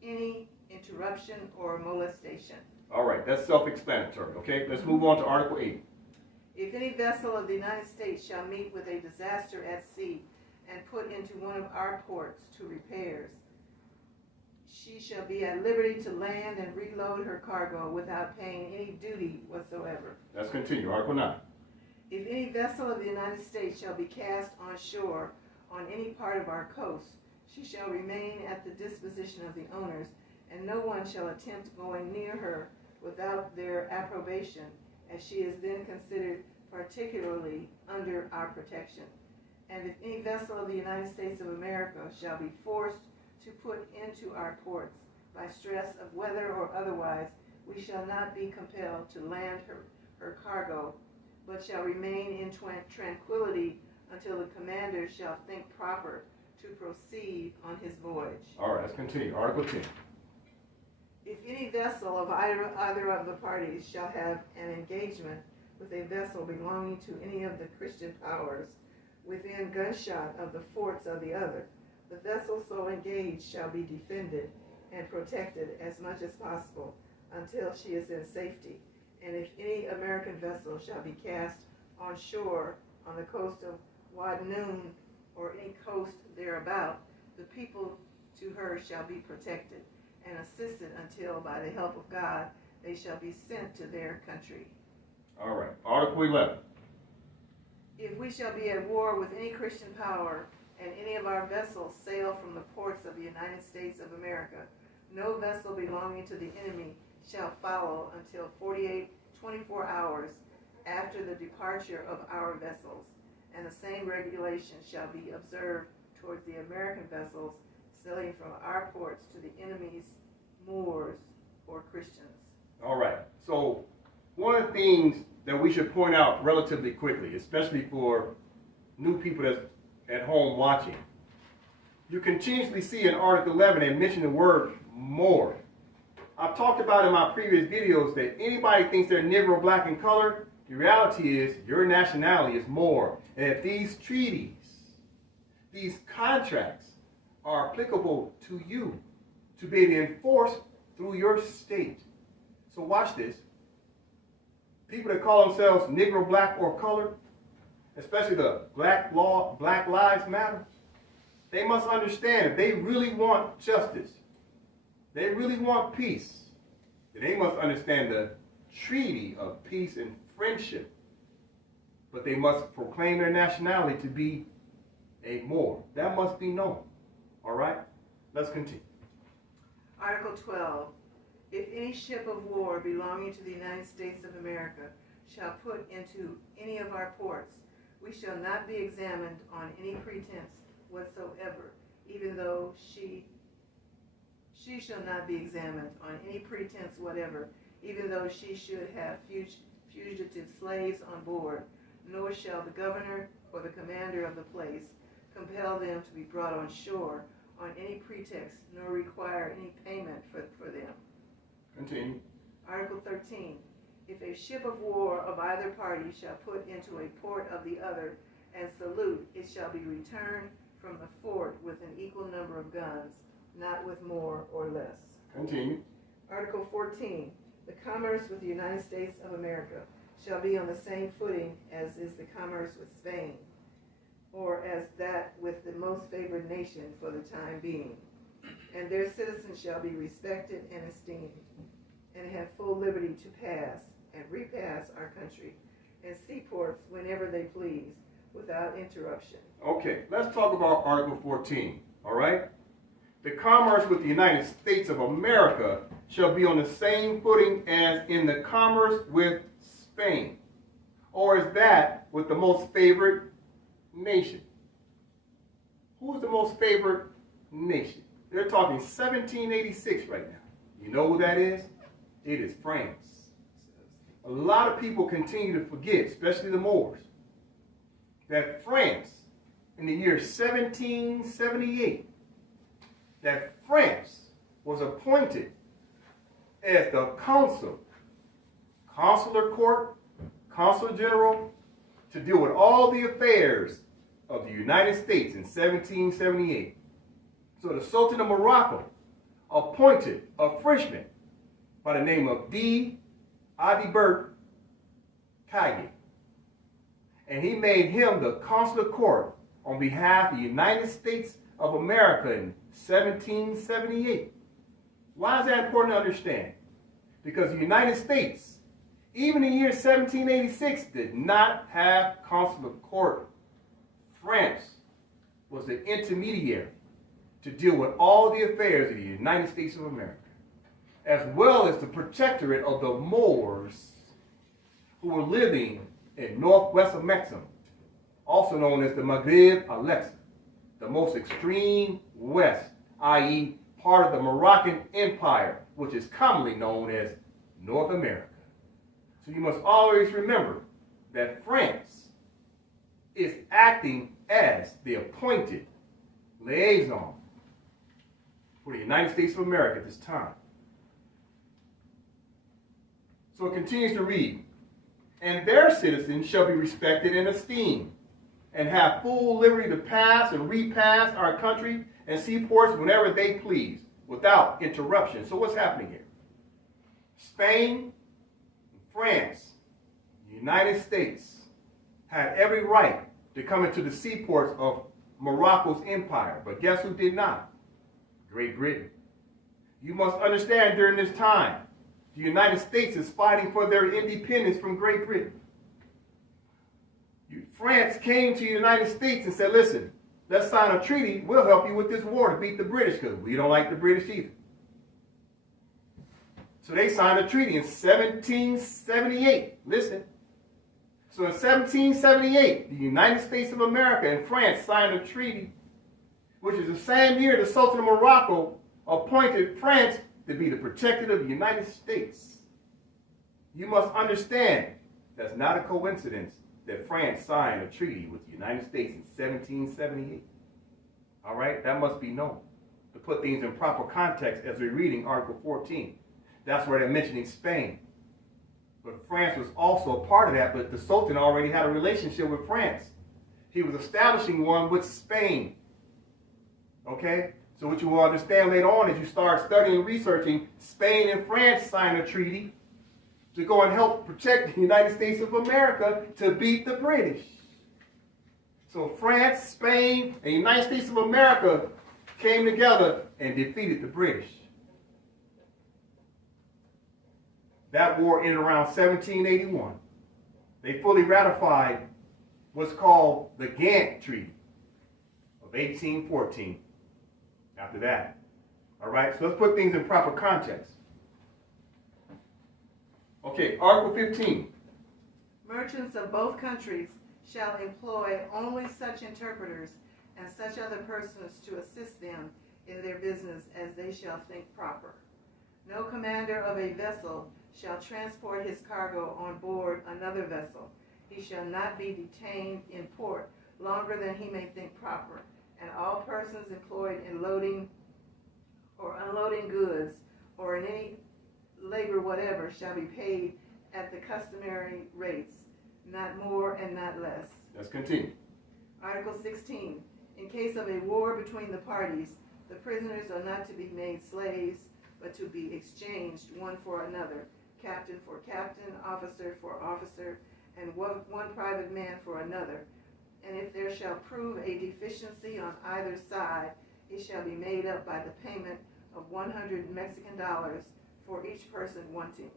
any interruption or molestation. All right, that's self-explanatory, okay? Let's move on to Article 8. If any vessel of the United States shall meet with a disaster at sea and put into one of our ports to repairs, she shall be at liberty to land and reload her cargo without paying any duty whatsoever. Let's continue. Article 9. If any vessel of the United States shall be cast on shore on any part of our coast, she shall remain at the disposition of the owners, and no one shall attempt going near her without their approbation, as she is then considered particularly under our protection. And if any vessel of the United States of America shall be forced to put into our ports by stress of weather or otherwise, we shall not be compelled to land her cargo, but shall remain in tranquility until the commander shall think proper to proceed on his voyage. All right, let's continue. Article 10. If any vessel of either of the parties shall have an engagement with a vessel belonging to any of the Christian powers within gunshot of the forts of the other, the vessel so engaged shall be defended and protected as much as possible until she is in safety. And if any American vessel shall be cast on shore on the coast of Wadnoon or any coast thereabout, the people to her shall be protected and assisted until, by the help of God, they shall be sent to their country. All right. Article 11. If we shall be at war with any Christian power, and any of our vessels sail from the ports of the United States of America, no vessel belonging to the enemy shall follow until 24 hours after the departure of our vessels, and the same regulation shall be observed towards the American vessels sailing from our ports to the enemy's Moors or Christians. All right. So one of the things that we should point out relatively quickly, especially for new people that's at home watching, you continuously see in Article 11 and mention the word more. I've talked about in my previous videos that anybody thinks they're Negro, black, and colored, the reality is your nationality is more. And if these treaties, these contracts are applicable to you to be enforced through your state. So watch this. People that call themselves Negro, black, or colored, especially the Black Lives Matter, they must understand if they really want justice, they really want peace, then they must understand the treaty of peace and friendship. But they must proclaim their nationality to be a Moor. That must be known. All right? Let's continue. Article 12. If any ship of war belonging to the United States of America shall put into any of our ports, we shall not be examined on any pretense whatsoever, even though she shall not be examined on any pretense whatever, even though she should have fugitive slaves on board, nor shall the governor or the commander of the place compel them to be brought on shore on any pretext, nor require any payment for them. Continue. Article 13. If a ship of war of either party shall put into a port of the other and salute, it shall be returned from the fort with an equal number of guns, not with more or less. Continue. Article 14. The commerce with the United States of America shall be on the same footing as is the commerce with Spain, or as that with the most favored nation for the time being. And their citizens shall be respected and esteemed, and have full liberty to pass and repass our country and seaports whenever they please, without interruption. Okay, let's talk about Article 14, all right? The commerce with the United States of America shall be on the same footing as in the commerce with Spain, or as that with the most favored nation. Who is the most favored nation? They're talking 1786 right now. You know who that is? It is France. A lot of people continue to forget, especially the Moors, that France, in the year 1778, that France was appointed as the consular court, consul general, to deal with all the affairs of the United States in 1778. So the Sultan of Morocco appointed a Frenchman by the name of D. Adibert Kaye. And he made him the consular court on behalf of the United States of America in 1778. Why is that important to understand? Because the United States, even in the year 1786, did not have consular court. France was the intermediary to deal with all the affairs of the United States of America, as well as the protectorate of the Moors who were living in northwest of Mexico, also known as the Maghreb Alexa, the most extreme west, i.e. part of the Moroccan Empire, which is commonly known as North America. So you must always remember that France is acting as the appointed liaison for the United States of America at this time. So it continues to read, and their citizens shall be respected and esteemed, and have full liberty to pass and repass our country and seaports whenever they please, without interruption. So what's happening here? Spain, France, the United States had every right to come into the seaports of Morocco's empire. But guess who did not? Great Britain. You must understand, during this time, the United States is fighting for their independence from Great Britain. France came to the United States and said, listen, let's sign a treaty. We'll help you with this war to beat the British, because we don't like the British either. So they signed a treaty in 1778. Listen. So in 1778, the United States of America and France signed a treaty, which is the same year the Sultan of Morocco appointed France to be the protector of the United States. You must understand, that's not a coincidence that France signed a treaty with the United States in 1778. All right? That must be known. To put things in proper context as we're reading Article 14. That's where they're mentioning Spain. But France was also a part of that, but the Sultan already had a relationship with France. He was establishing one with Spain. Okay? So what you will understand later on as you start studying and researching, Spain and France signed a treaty to go and help protect the United States of America to beat the British. So France, Spain, and the United States of America came together and defeated the British. That war ended around 1781. They fully ratified what's called the Ghent Treaty of 1814. After that. All right, so let's put things in proper context. Okay, Article 15. Merchants of both countries shall employ only such interpreters and such other persons to assist them in their business as they shall think proper. No commander of a vessel shall transport his cargo on board another vessel. He shall not be detained in port longer than he may think proper. And all persons employed in loading or unloading goods or in any labor whatever shall be paid at the customary rates, not more and not less. Let's continue. Article 16. In case of a war between the parties, the prisoners are not to be made slaves, but to be exchanged one for another, captain for captain, officer for officer, and one private man for another. And if there shall prove a deficiency on either side, it shall be made up by the payment of 100 Mexican dollars for each person wanting.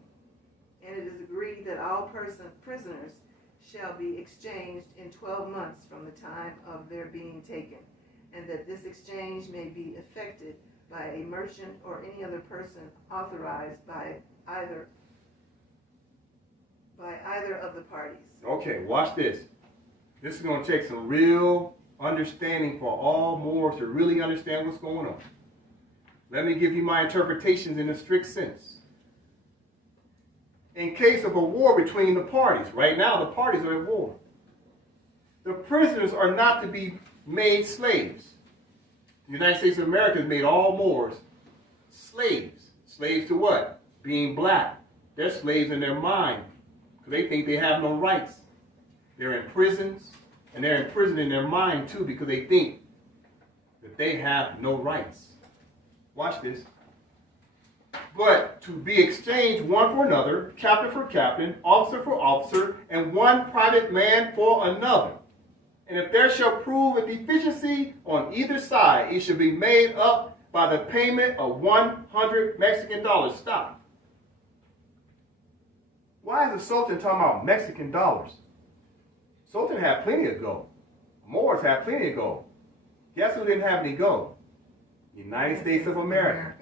And it is agreed that all prisoners shall be exchanged in 12 months from the time of their being taken, and that this exchange may be effected by a merchant or any other person authorized by either of the parties. Okay, watch this. This is going to take some real understanding for all Moors to really understand what's going on. Let me give you my interpretations in a strict sense. In case of a war between the parties, right now the parties are at war. The prisoners are not to be made slaves. The United States of America has made all Moors slaves. Slaves to what? Being black. They're slaves in their mind because they think they have no rights. They're in prisons, and they're in prison in their mind too because they think that they have no rights. Watch this. But to be exchanged one for another, captain for captain, officer for officer, and one private man for another. And if there shall prove a deficiency on either side, it shall be made up by the payment of 100 Mexican dollars. Stop. Why is the Sultan talking about Mexican dollars? Sultan had plenty of gold. Moors had plenty of gold. Guess who didn't have any gold? United States of America.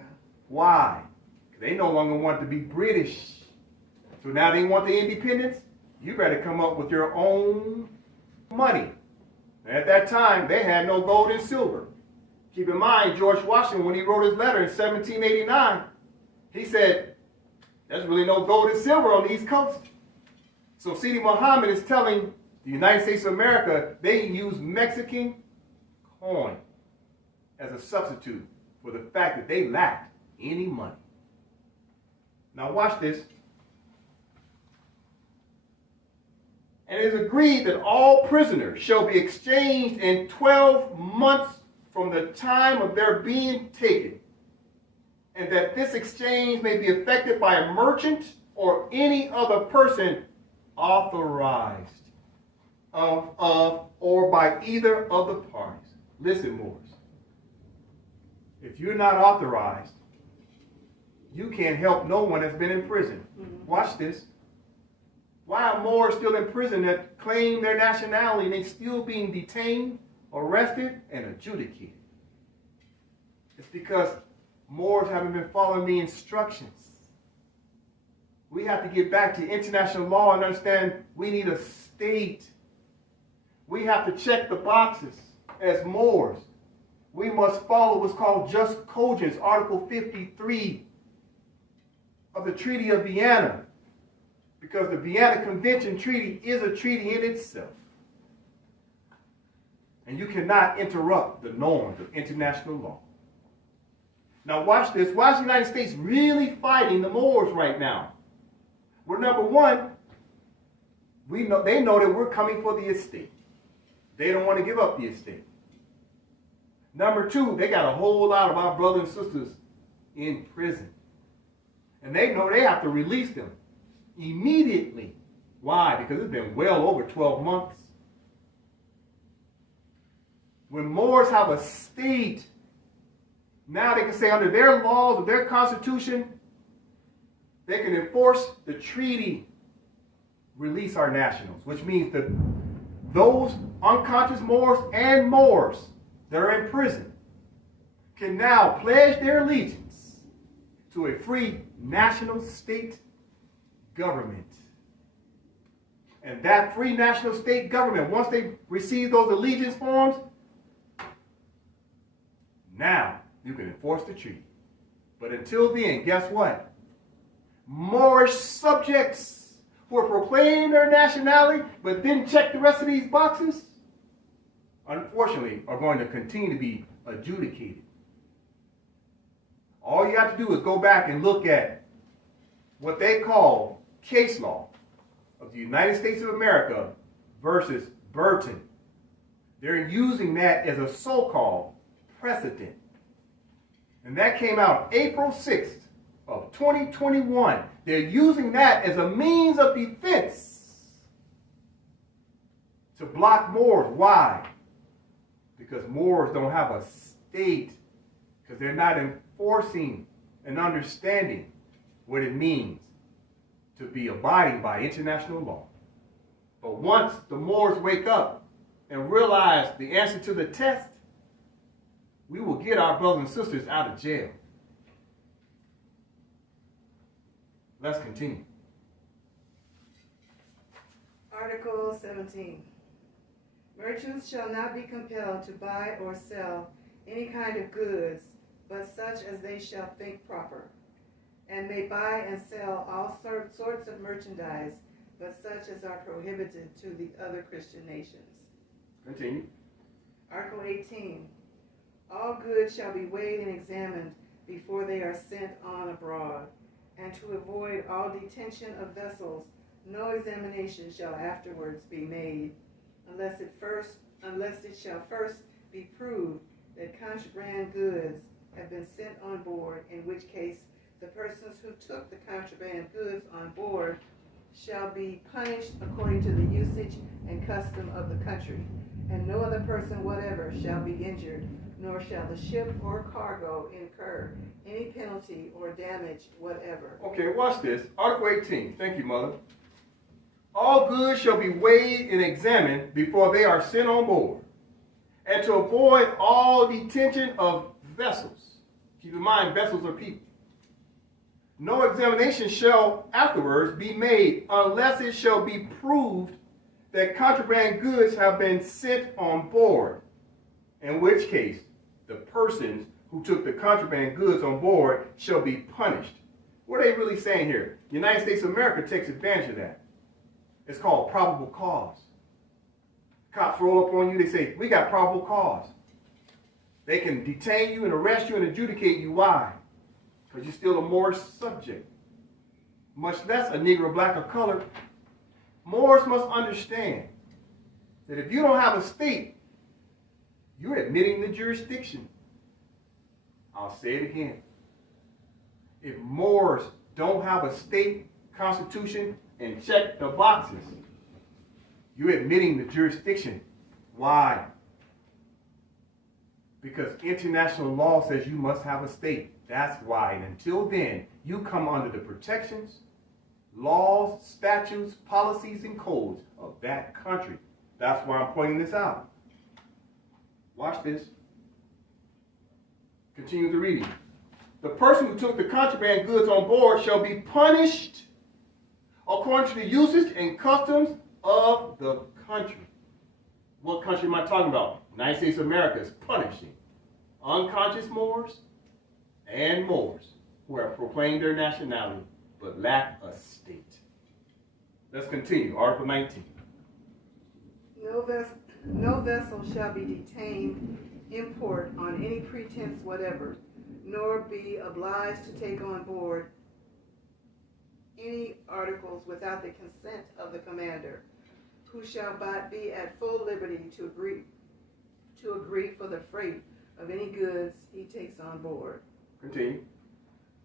Why? Because they no longer want to be British. So now they want the independence. You better come up with your own money. And at that time, they had no gold and silver. Keep in mind, George Washington, when he wrote his letter in 1789, he said, there's really no gold and silver on the East Coast. So Sidi Muhammad is telling the United States of America they use Mexican coin as a substitute for the fact that they lacked any money. Now watch this. And it is agreed that all prisoners shall be exchanged in 12 months from the time of their being taken, and that this exchange may be effected by a merchant or any other person authorized of or by either of the parties. Listen, Moors. If you're not authorized, you can't help no one that's been in prison. Watch this. Why are Moors still in prison that claim their nationality and they still being detained, arrested, and adjudicated? It's because Moors haven't been following the instructions. We have to get back to international law and understand we need a state. We have to check the boxes as Moors. We must follow what's called just cogence, Article 53 of the Treaty of Vienna, because the Vienna Convention Treaty is a treaty in itself. And you cannot interrupt the norms of international law. Now watch this. Why is the United States really fighting the Moors right now? Well, number one, they know that we're coming for the estate. They don't want to give up the estate. Number two, they got a whole lot of our brothers and sisters in prison. And they know they have to release them immediately. Why? Because it's been well over 12 months. When Moors have a state, now they can say under their laws, of their constitution, they can enforce the treaty, release our nationals, which means that those unconscious Moors and Moors that are in prison can now pledge their allegiance to a free national state government. And that free national state government, once they receive those allegiance forms, now you can enforce the treaty. But until then, guess what? Moorish subjects who are proclaiming their nationality but didn't check the rest of these boxes, unfortunately, are going to continue to be adjudicated. All you have to do is go back and look at what they call case law of the United States of America versus Burton. They're using that as a so-called precedent. And that came out April 6th of 2021. They're using that as a means of defense to block Moors. Why? Because Moors don't have a state, because they're not enforcing and understanding what it means to be abiding by international law. But once the Moors wake up and realize the answer to the test, we will get our brothers and sisters out of jail. Let's continue. Article 17. Merchants shall not be compelled to buy or sell any kind of goods, but such as they shall think proper, and may buy and sell all sorts of merchandise, but such as are prohibited to the other Christian nations. Continue. Article 18. All goods shall be weighed and examined before they are sent on abroad, and to avoid all detention of vessels, no examination shall afterwards be made, unless it shall first be proved that contraband goods have been sent on board, in which case the persons who took the contraband goods on board shall be punished according to the usage and custom of the country, and no other person whatever shall be injured, nor shall the ship or cargo incur any penalty or damage whatever. Okay, watch this. Article 18. Thank you, Mother. All goods shall be weighed and examined before they are sent on board, and to avoid all detention of vessels. Keep in mind, vessels are people. No examination shall afterwards be made unless it shall be proved that contraband goods have been sent on board, in which case the persons who took the contraband goods on board shall be punished. What are they really saying here? The United States of America takes advantage of that. It's called probable cause. Cops roll up on you, they say, we got probable cause. They can detain you and arrest you and adjudicate you. Why? Because you're still a Moorish subject. Much less a Negro, black, or colored. Moors must understand that if you don't have a state, you're admitting the jurisdiction. I'll say it again. if Moors don't have a state constitution and check the boxes, you're admitting the jurisdiction. Why? Because international law says you must have a state. That's why. And until then, you come under the protections, laws, statutes, policies, and codes of that country. That's why I'm pointing this out. Watch this. Continue the reading. The person who took the contraband goods on board shall be punished according to the usage and customs of the country. What country am I talking about? United States of America is punishing unconscious Moors and Moors who have proclaimed their nationality but lack a state. Let's continue. Article 19. No vessel shall be detained in port on any pretense whatever, nor be obliged to take on board any articles without the consent of the commander, who shall be at full liberty to agree for the freight of any goods he takes on board. Continue.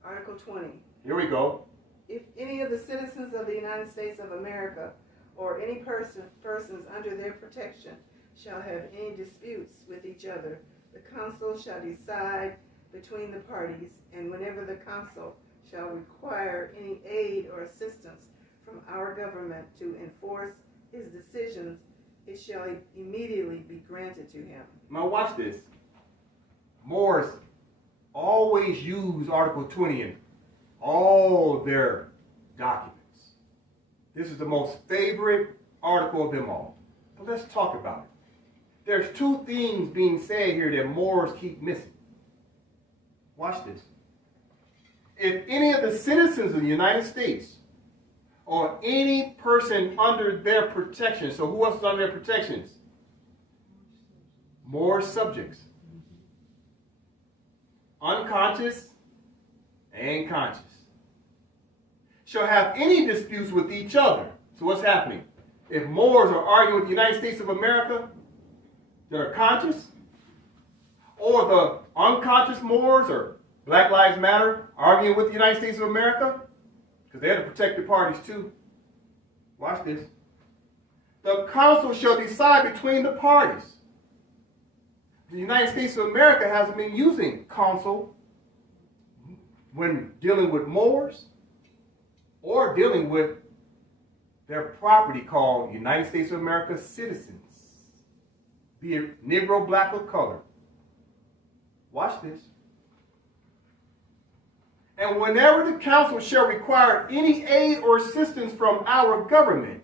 Article 20. Here we go. If any of the citizens of the United States of America or any persons under their protection shall have any disputes with each other, the consul shall decide between the parties, and whenever the consul shall require any aid or assistance from our government to enforce his decisions, it shall immediately be granted to him. Now watch this. Moors always use Article 20 in all their documents. This is the most favorite article of them all. But let's talk about it. There's two things being said here that Moors keep missing. Watch this. If any of the citizens of the United States or any person under their protection, so who else is under their protections? Moor subjects. Unconscious and conscious. Shall have any disputes with each other. So what's happening? If Moors are arguing with the United States of America that are conscious, or the unconscious Moors or Black Lives Matter arguing with the United States of America, because they're the protected parties too. Watch this. The council shall decide between the parties. The United States of America hasn't been using council when dealing with Moors or dealing with their property called United States of America citizens, be it Negro, black, or color. Watch this. And whenever the council shall require any aid or assistance from our government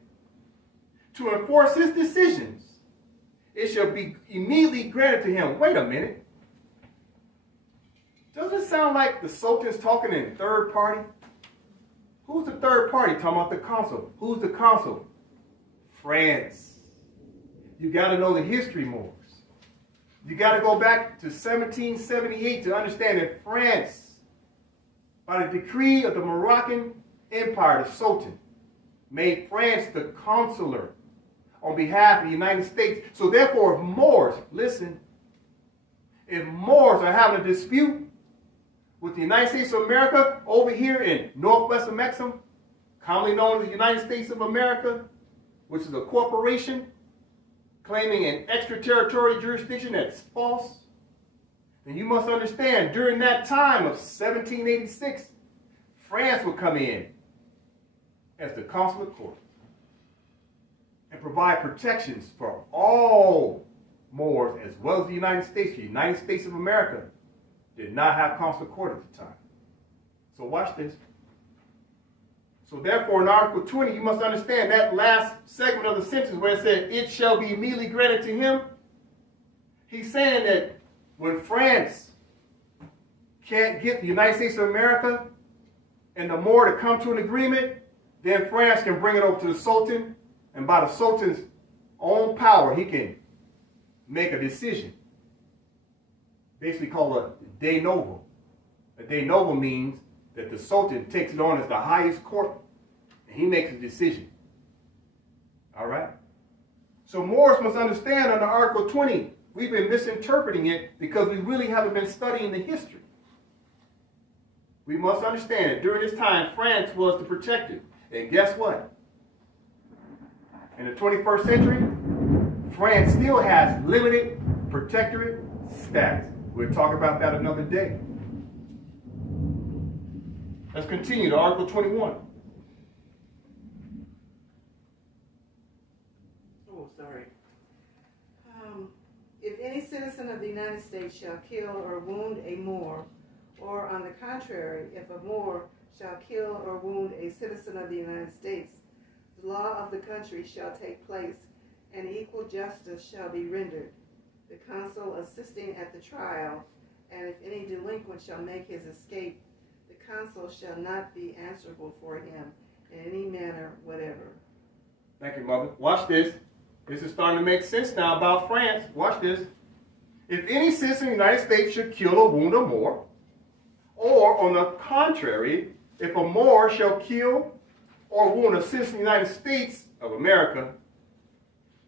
to enforce his decisions, it shall be immediately granted to him. Wait a minute. Doesn't it sound like the Sultan's talking in third party? Who's the third party? Talking about the consul. Who's the consul? France. You got to know the history, Moors. You got to go back to 1778 to understand that France, by the decree of the Moroccan Empire, the Sultan, made France the consular on behalf of the United States. So therefore, if Moors, listen, if Moors are having a dispute with the United States of America over here in northwestern Mexico, commonly known as the United States of America, which is a corporation claiming an extraterritorial jurisdiction that's false, then you must understand during that time of 1786, France would come in as the consular court and provide protections for all Moors as well as the United States. The United States of America did not have consular court at the time. So watch this. So therefore, in Article 20, you must understand that last segment of the sentence where it said, it shall be immediately granted to him. He's saying that when France can't get the United States of America and the Moor to come to an agreement, then France can bring it over to the Sultan, and by the Sultan's own power, he can make a decision. Basically called a de novo. A de novo means that the Sultan takes it on as the highest court, and he makes a decision. All right? So Moors must understand under Article 20, we've been misinterpreting it because we really haven't been studying the history. we must understand that during this time, France was the protector. And guess what? In the 21st century, France still has limited protectorate status. We'll talk about that another day. Let's continue to Article 21. Oh, sorry. If any citizen of the United States shall kill or wound a Moor, or on the contrary, if a Moor shall kill or wound a citizen of the United States, the law of the country shall take place, and equal justice shall be rendered, the consul assisting at the trial, and if any delinquent shall make his escape, the consul shall not be answerable for him in any manner whatever. Thank you, Mother. Watch this. This is starting to make sense now about France. Watch this. If any citizen of the United States should kill or wound a Moor, or on the contrary, if a Moor shall kill or wound a citizen of the United States of America,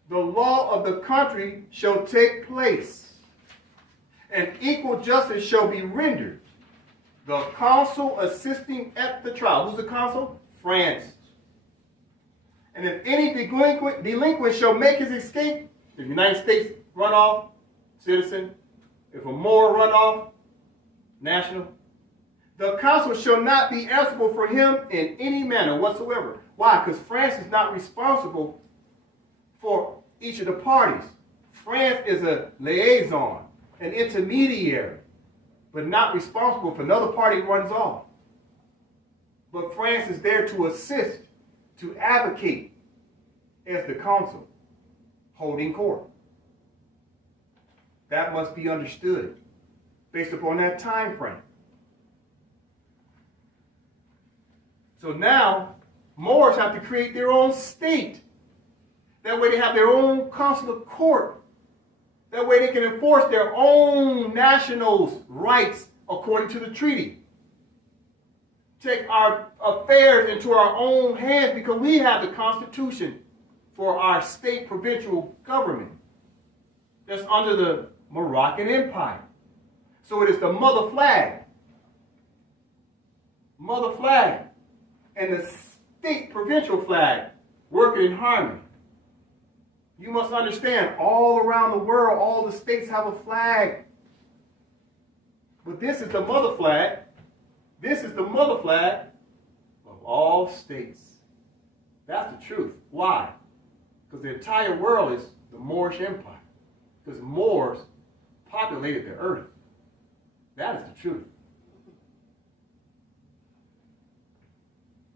the law of the country shall take place, and equal justice shall be rendered. The consul assisting at the trial. Who's the consul? France. And if any delinquent shall make his escape, if the United States run off, citizen, if a Moor run off, national, the consul shall not be answerable for him in any manner whatsoever. Why? Because France is not responsible for each of the parties. France is a liaison, an intermediary, but not responsible if another party runs off. But France is there to assist, to advocate as the consul holding court. That must be understood based upon that time frame. So now, Moors have to create their own state. That way they have their own consular court. That way they can enforce their own nationals' rights according to the treaty. Take our affairs into our own hands because we have the Constitution for our state provincial government that's under the Moroccan Empire. So it is the mother flag. Mother flag. And the state provincial flag working in harmony. You must understand, all around the world, all the states have a flag. But this is the mother flag. This is the mother flag of all states. That's the truth. Why? Because the entire world is the Moorish Empire. Because Moors populated the earth. That is the truth.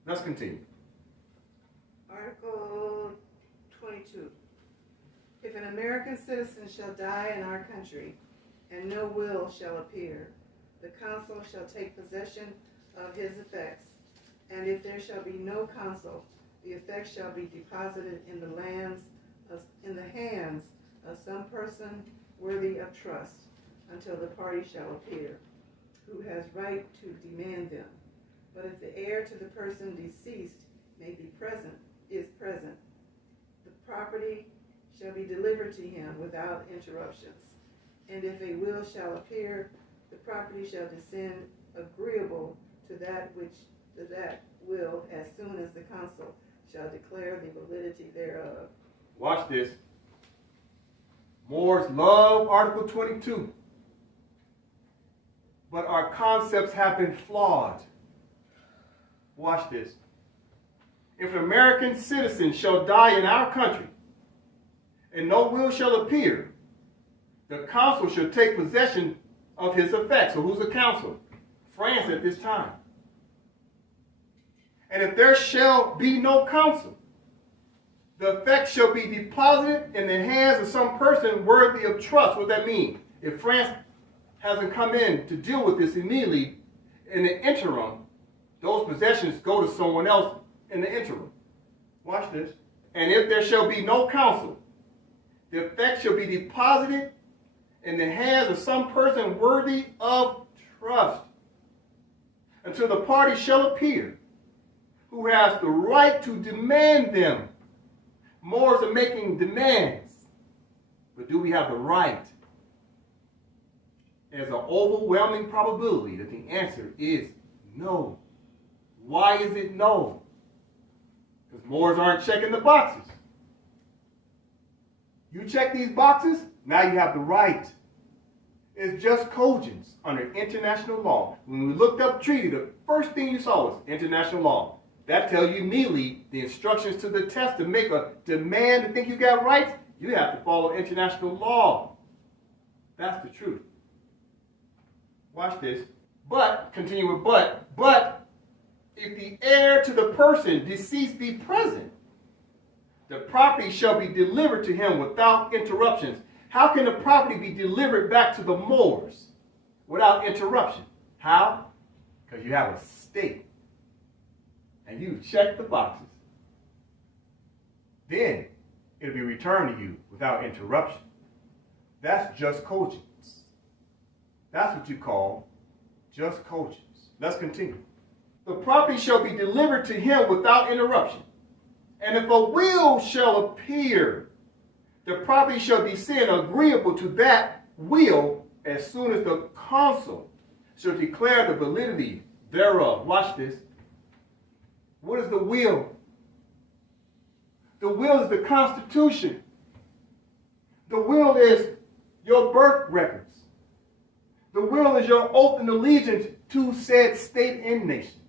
Let's continue. Article 22. If an American citizen shall die in our country, and no will shall appear, the consul shall take possession of his effects, and if there shall be no consul, the effects shall be deposited in the hands of some person worthy of trust, until the party shall appear, who has right to demand them. But if the heir to the person deceased is present, the property shall be delivered to him without interruptions. And if a will shall appear, the property shall descend agreeable to that will as soon as the consul shall declare the validity thereof. Watch this. Moors love Article 22. But our concepts have been flawed. Watch this. If an American citizen shall die in our country, and no will shall appear, the consul shall take possession of his effects. So who's the consul? France at this time. And if there shall be no consul, the effects shall be deposited in the hands of some person worthy of trust. What does that mean? If France hasn't come in to deal with this immediately, in the interim, those possessions go to someone else in the interim. Watch this. And if there shall be no consul, the effects shall be deposited in the hands of some person worthy of trust, until the party shall appear, who has the right to demand them. Moors are making demands, but do we have the right? There's an overwhelming probability that the answer is No. Why is it no? Because Moors aren't checking the boxes. You check these boxes, now you have the right. It's just cogence under international law. When we looked up treaty, the first thing you saw was international law. That tells you immediately the instructions to the test to make a demand to think you got rights. You have to follow international law. That's the truth. Watch this. But, continue with but if the heir to the person deceased be present, the property shall be delivered to him without interruptions. How can the property be delivered back to the Moors without interruption? How? Because you have a stake. And you check the boxes. Then it'll be returned to you without interruption. That's just cogence. That's what you call just cogence. Let's continue. The property shall be delivered to him without interruption. And if a will shall appear, the property shall be sent agreeable to that will as soon as the consul shall declare the validity thereof. Watch this. What is the will? The will is the Constitution. The will is your birth records. The will is your oath and allegiance to said state and nation.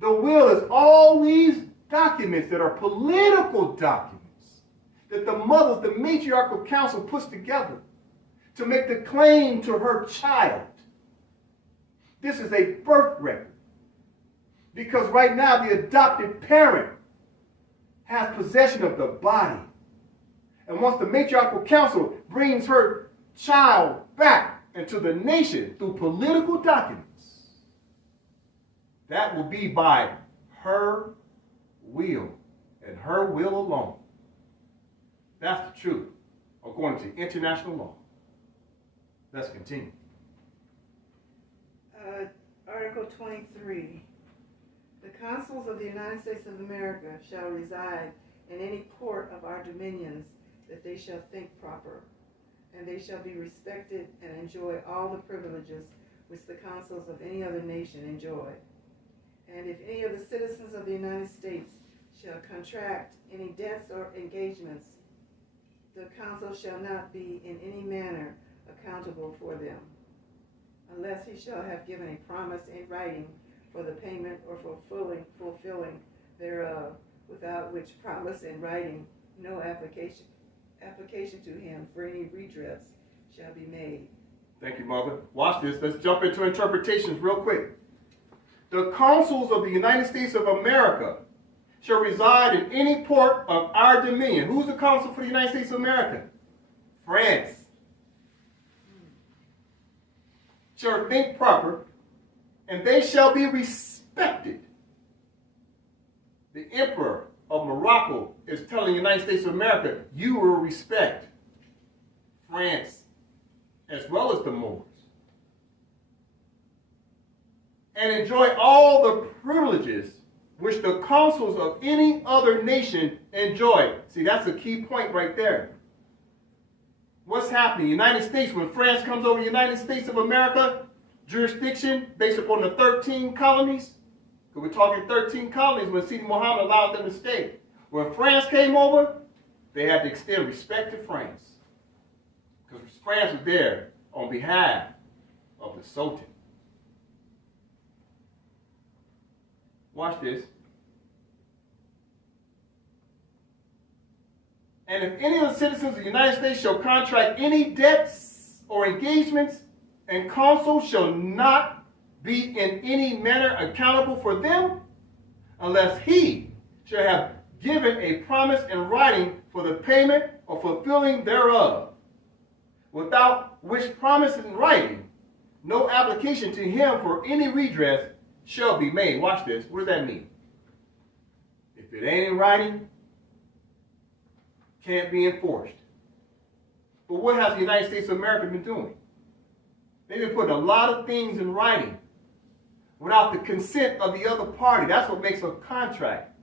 The will is all these documents that are political documents that the mothers, the matriarchal council puts together to make the claim to her child. This is a birth record. Because right now the adopted parent has possession of the body. And once the matriarchal council brings her child back into the nation through political documents, that will be by her will and her will alone. That's the truth, according to international law. Let's continue. Article 23. The consuls of the United States of America shall reside in any port of our dominions that they shall think proper, and they shall be respected and enjoy all the privileges which the consuls of any other nation enjoy. And if any of the citizens of the United States shall contract any debts or engagements, the consul shall not be in any manner accountable for them, unless he shall have given a promise in writing for the payment or fulfilling thereof, without which promise in writing no application to him for any redress shall be made. Thank you, Mother. Watch this. Let's jump into interpretations real quick. The consuls of the United States of America shall reside in any port of our dominion. Who's the consul for the United States of America? France. Shall think proper, and they shall be respected. The Emperor of Morocco is telling the United States of America, you will respect France as well as the Moors, and enjoy all the privileges which the consuls of any other nation enjoy. See, that's a key point right there. What's happening? The United States, when France comes over the United States of America, jurisdiction based upon the 13 colonies, because we're talking 13 colonies when Sidi Muhammad allowed them to stay. When France came over, they had to extend respect to France, because France was there on behalf of the Sultan. Watch this. And if any of the citizens of the United States shall contract any debts or engagements, and consul shall not be in any manner accountable for them, unless he shall have given a promise in writing for the payment or fulfilling thereof, without which promise in writing no application to him for any redress shall be made. Watch this. What does that mean? If it ain't in writing, can't be enforced. But what has the United States of America been doing? They've been putting a lot of things in writing without the consent of the other party. That's what makes a contract.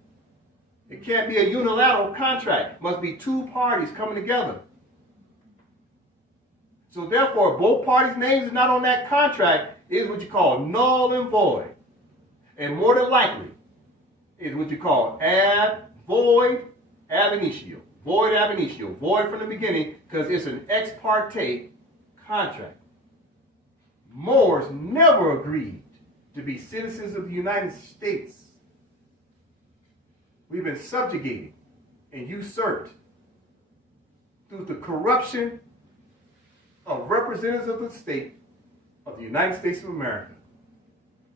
It can't be a unilateral contract. It must be two parties coming together. So therefore, if both parties' names are not on that contract, it is what you call null and void. And more than likely is what you call void ab initio. Void ab initio. Void from the beginning because it's an ex parte contract. Moors never agreed to be citizens of the United States. We've been subjugated and usurped through the corruption of representatives of the state of the United States of America,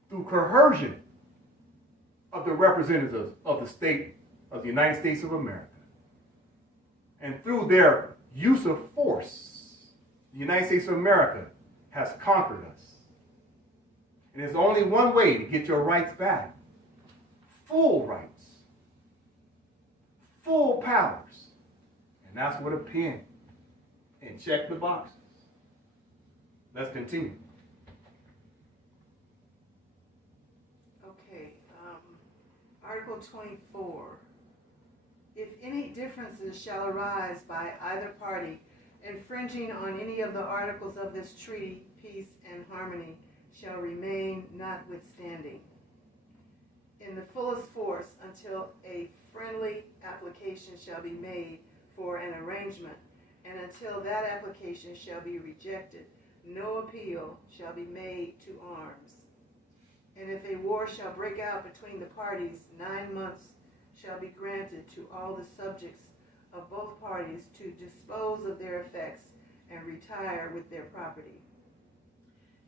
through coercion of the representatives of the state of the United States of America, and through their use of force, the United States of America has conquered us. And there's only one way to get your rights back: full rights, full powers. And that's with a pen. And check the boxes. Let's continue. Okay, Article 24. If any differences shall arise by either party infringing on any of the articles of this treaty, peace and harmony shall remain notwithstanding in the fullest force until a friendly application shall be made for an arrangement, and until that application shall be rejected, no appeal shall be made to arms. And if a war shall break out between the parties, 9 months shall be granted to all the subjects of both parties to dispose of their effects and retire with their property.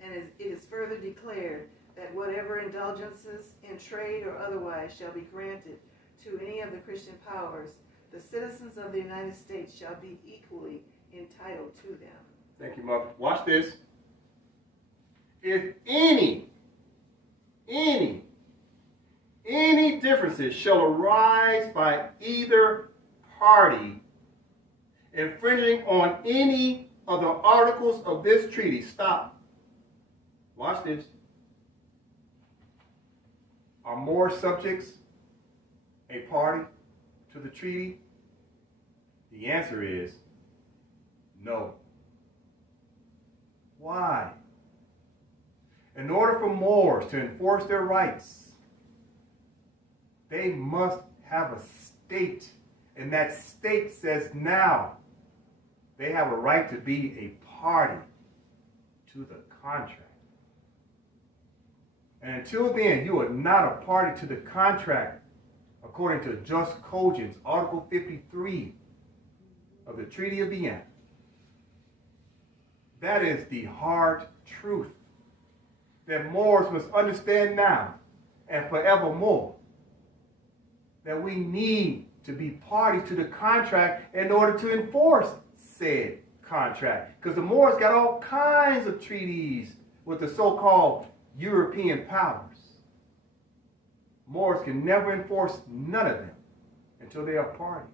And it is further declared that whatever indulgences in trade or otherwise shall be granted to any of the Christian powers, the citizens of the United States shall be equally entitled to them. Thank you, Mother. Watch this. If any differences shall arise by either party infringing on any of the articles of this treaty, stop. Watch this. Are more subjects a party to the treaty? The answer is no. Why? In order for Moors to enforce their rights, they must have a state. And that state says now they have a right to be a party to the contract. And until then, you are not a party to the contract according to Just Cogents, Article 53 of the Treaty of Vienna. That is the hard truth that Moors must understand now and forevermore, that we need to be party to the contract in order to enforce said contract. Because the Moors got all kinds of treaties with the so-called European powers. Moors can never enforce none of them until they are party.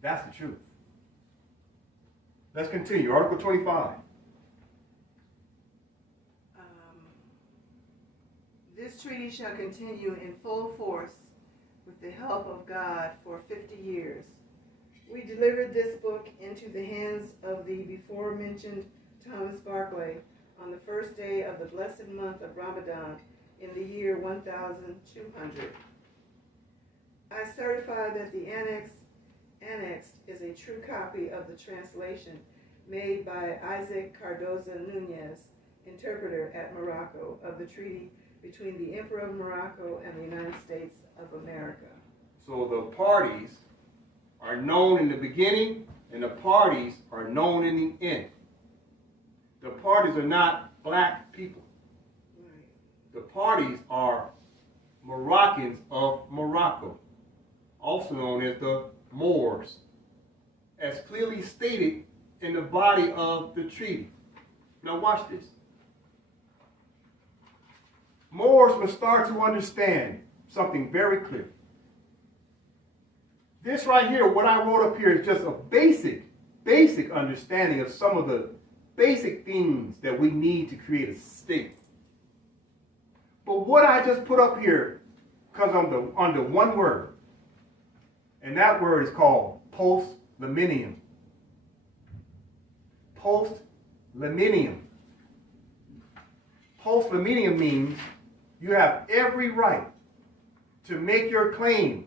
That's the truth. Let's continue. Article 25. This treaty shall continue in full force with the help of God for 50 years. We delivered this book into the hands of the before mentioned Thomas Barclay on the first day of the blessed month of Ramadan in the year 1200. I certify that the annexed is a true copy of the translation made by Isaac Cardoza Nunez, interpreter at Morocco, of the treaty between the Emperor of Morocco and the United States of America. So the parties are known in the beginning and the parties are known in the end. The parties are not black people. Right. The parties are Moroccans of Morocco, also known as the Moors, as clearly stated in the body of the treaty. Now watch this. Moors must start to understand something very clear. This right here, what I wrote up here, is just a basic understanding of some of the basic things that we need to create a state. But what I just put up here comes under one word, and that word is called post-millennium. Post-millennium. Post-millennium means you have every right to make your claim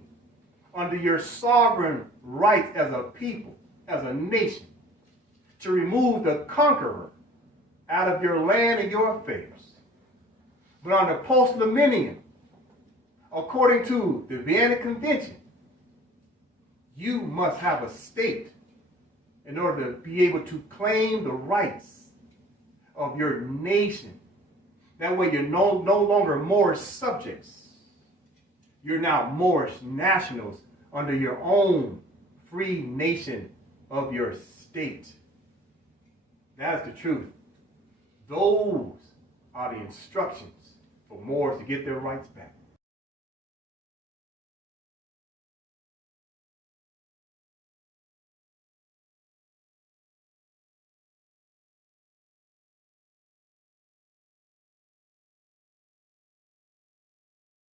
under your sovereign rights as a people, as a nation, to remove the conqueror out of your land and your affairs. But on the post-millennium, according to the Vienna Convention, you must have a state in order to be able to claim the rights of your nation. That way you're no longer Moorish subjects. You're now Moorish nationals under your own free nation of your state. That's the truth. Those are the instructions for Moors to get their rights back.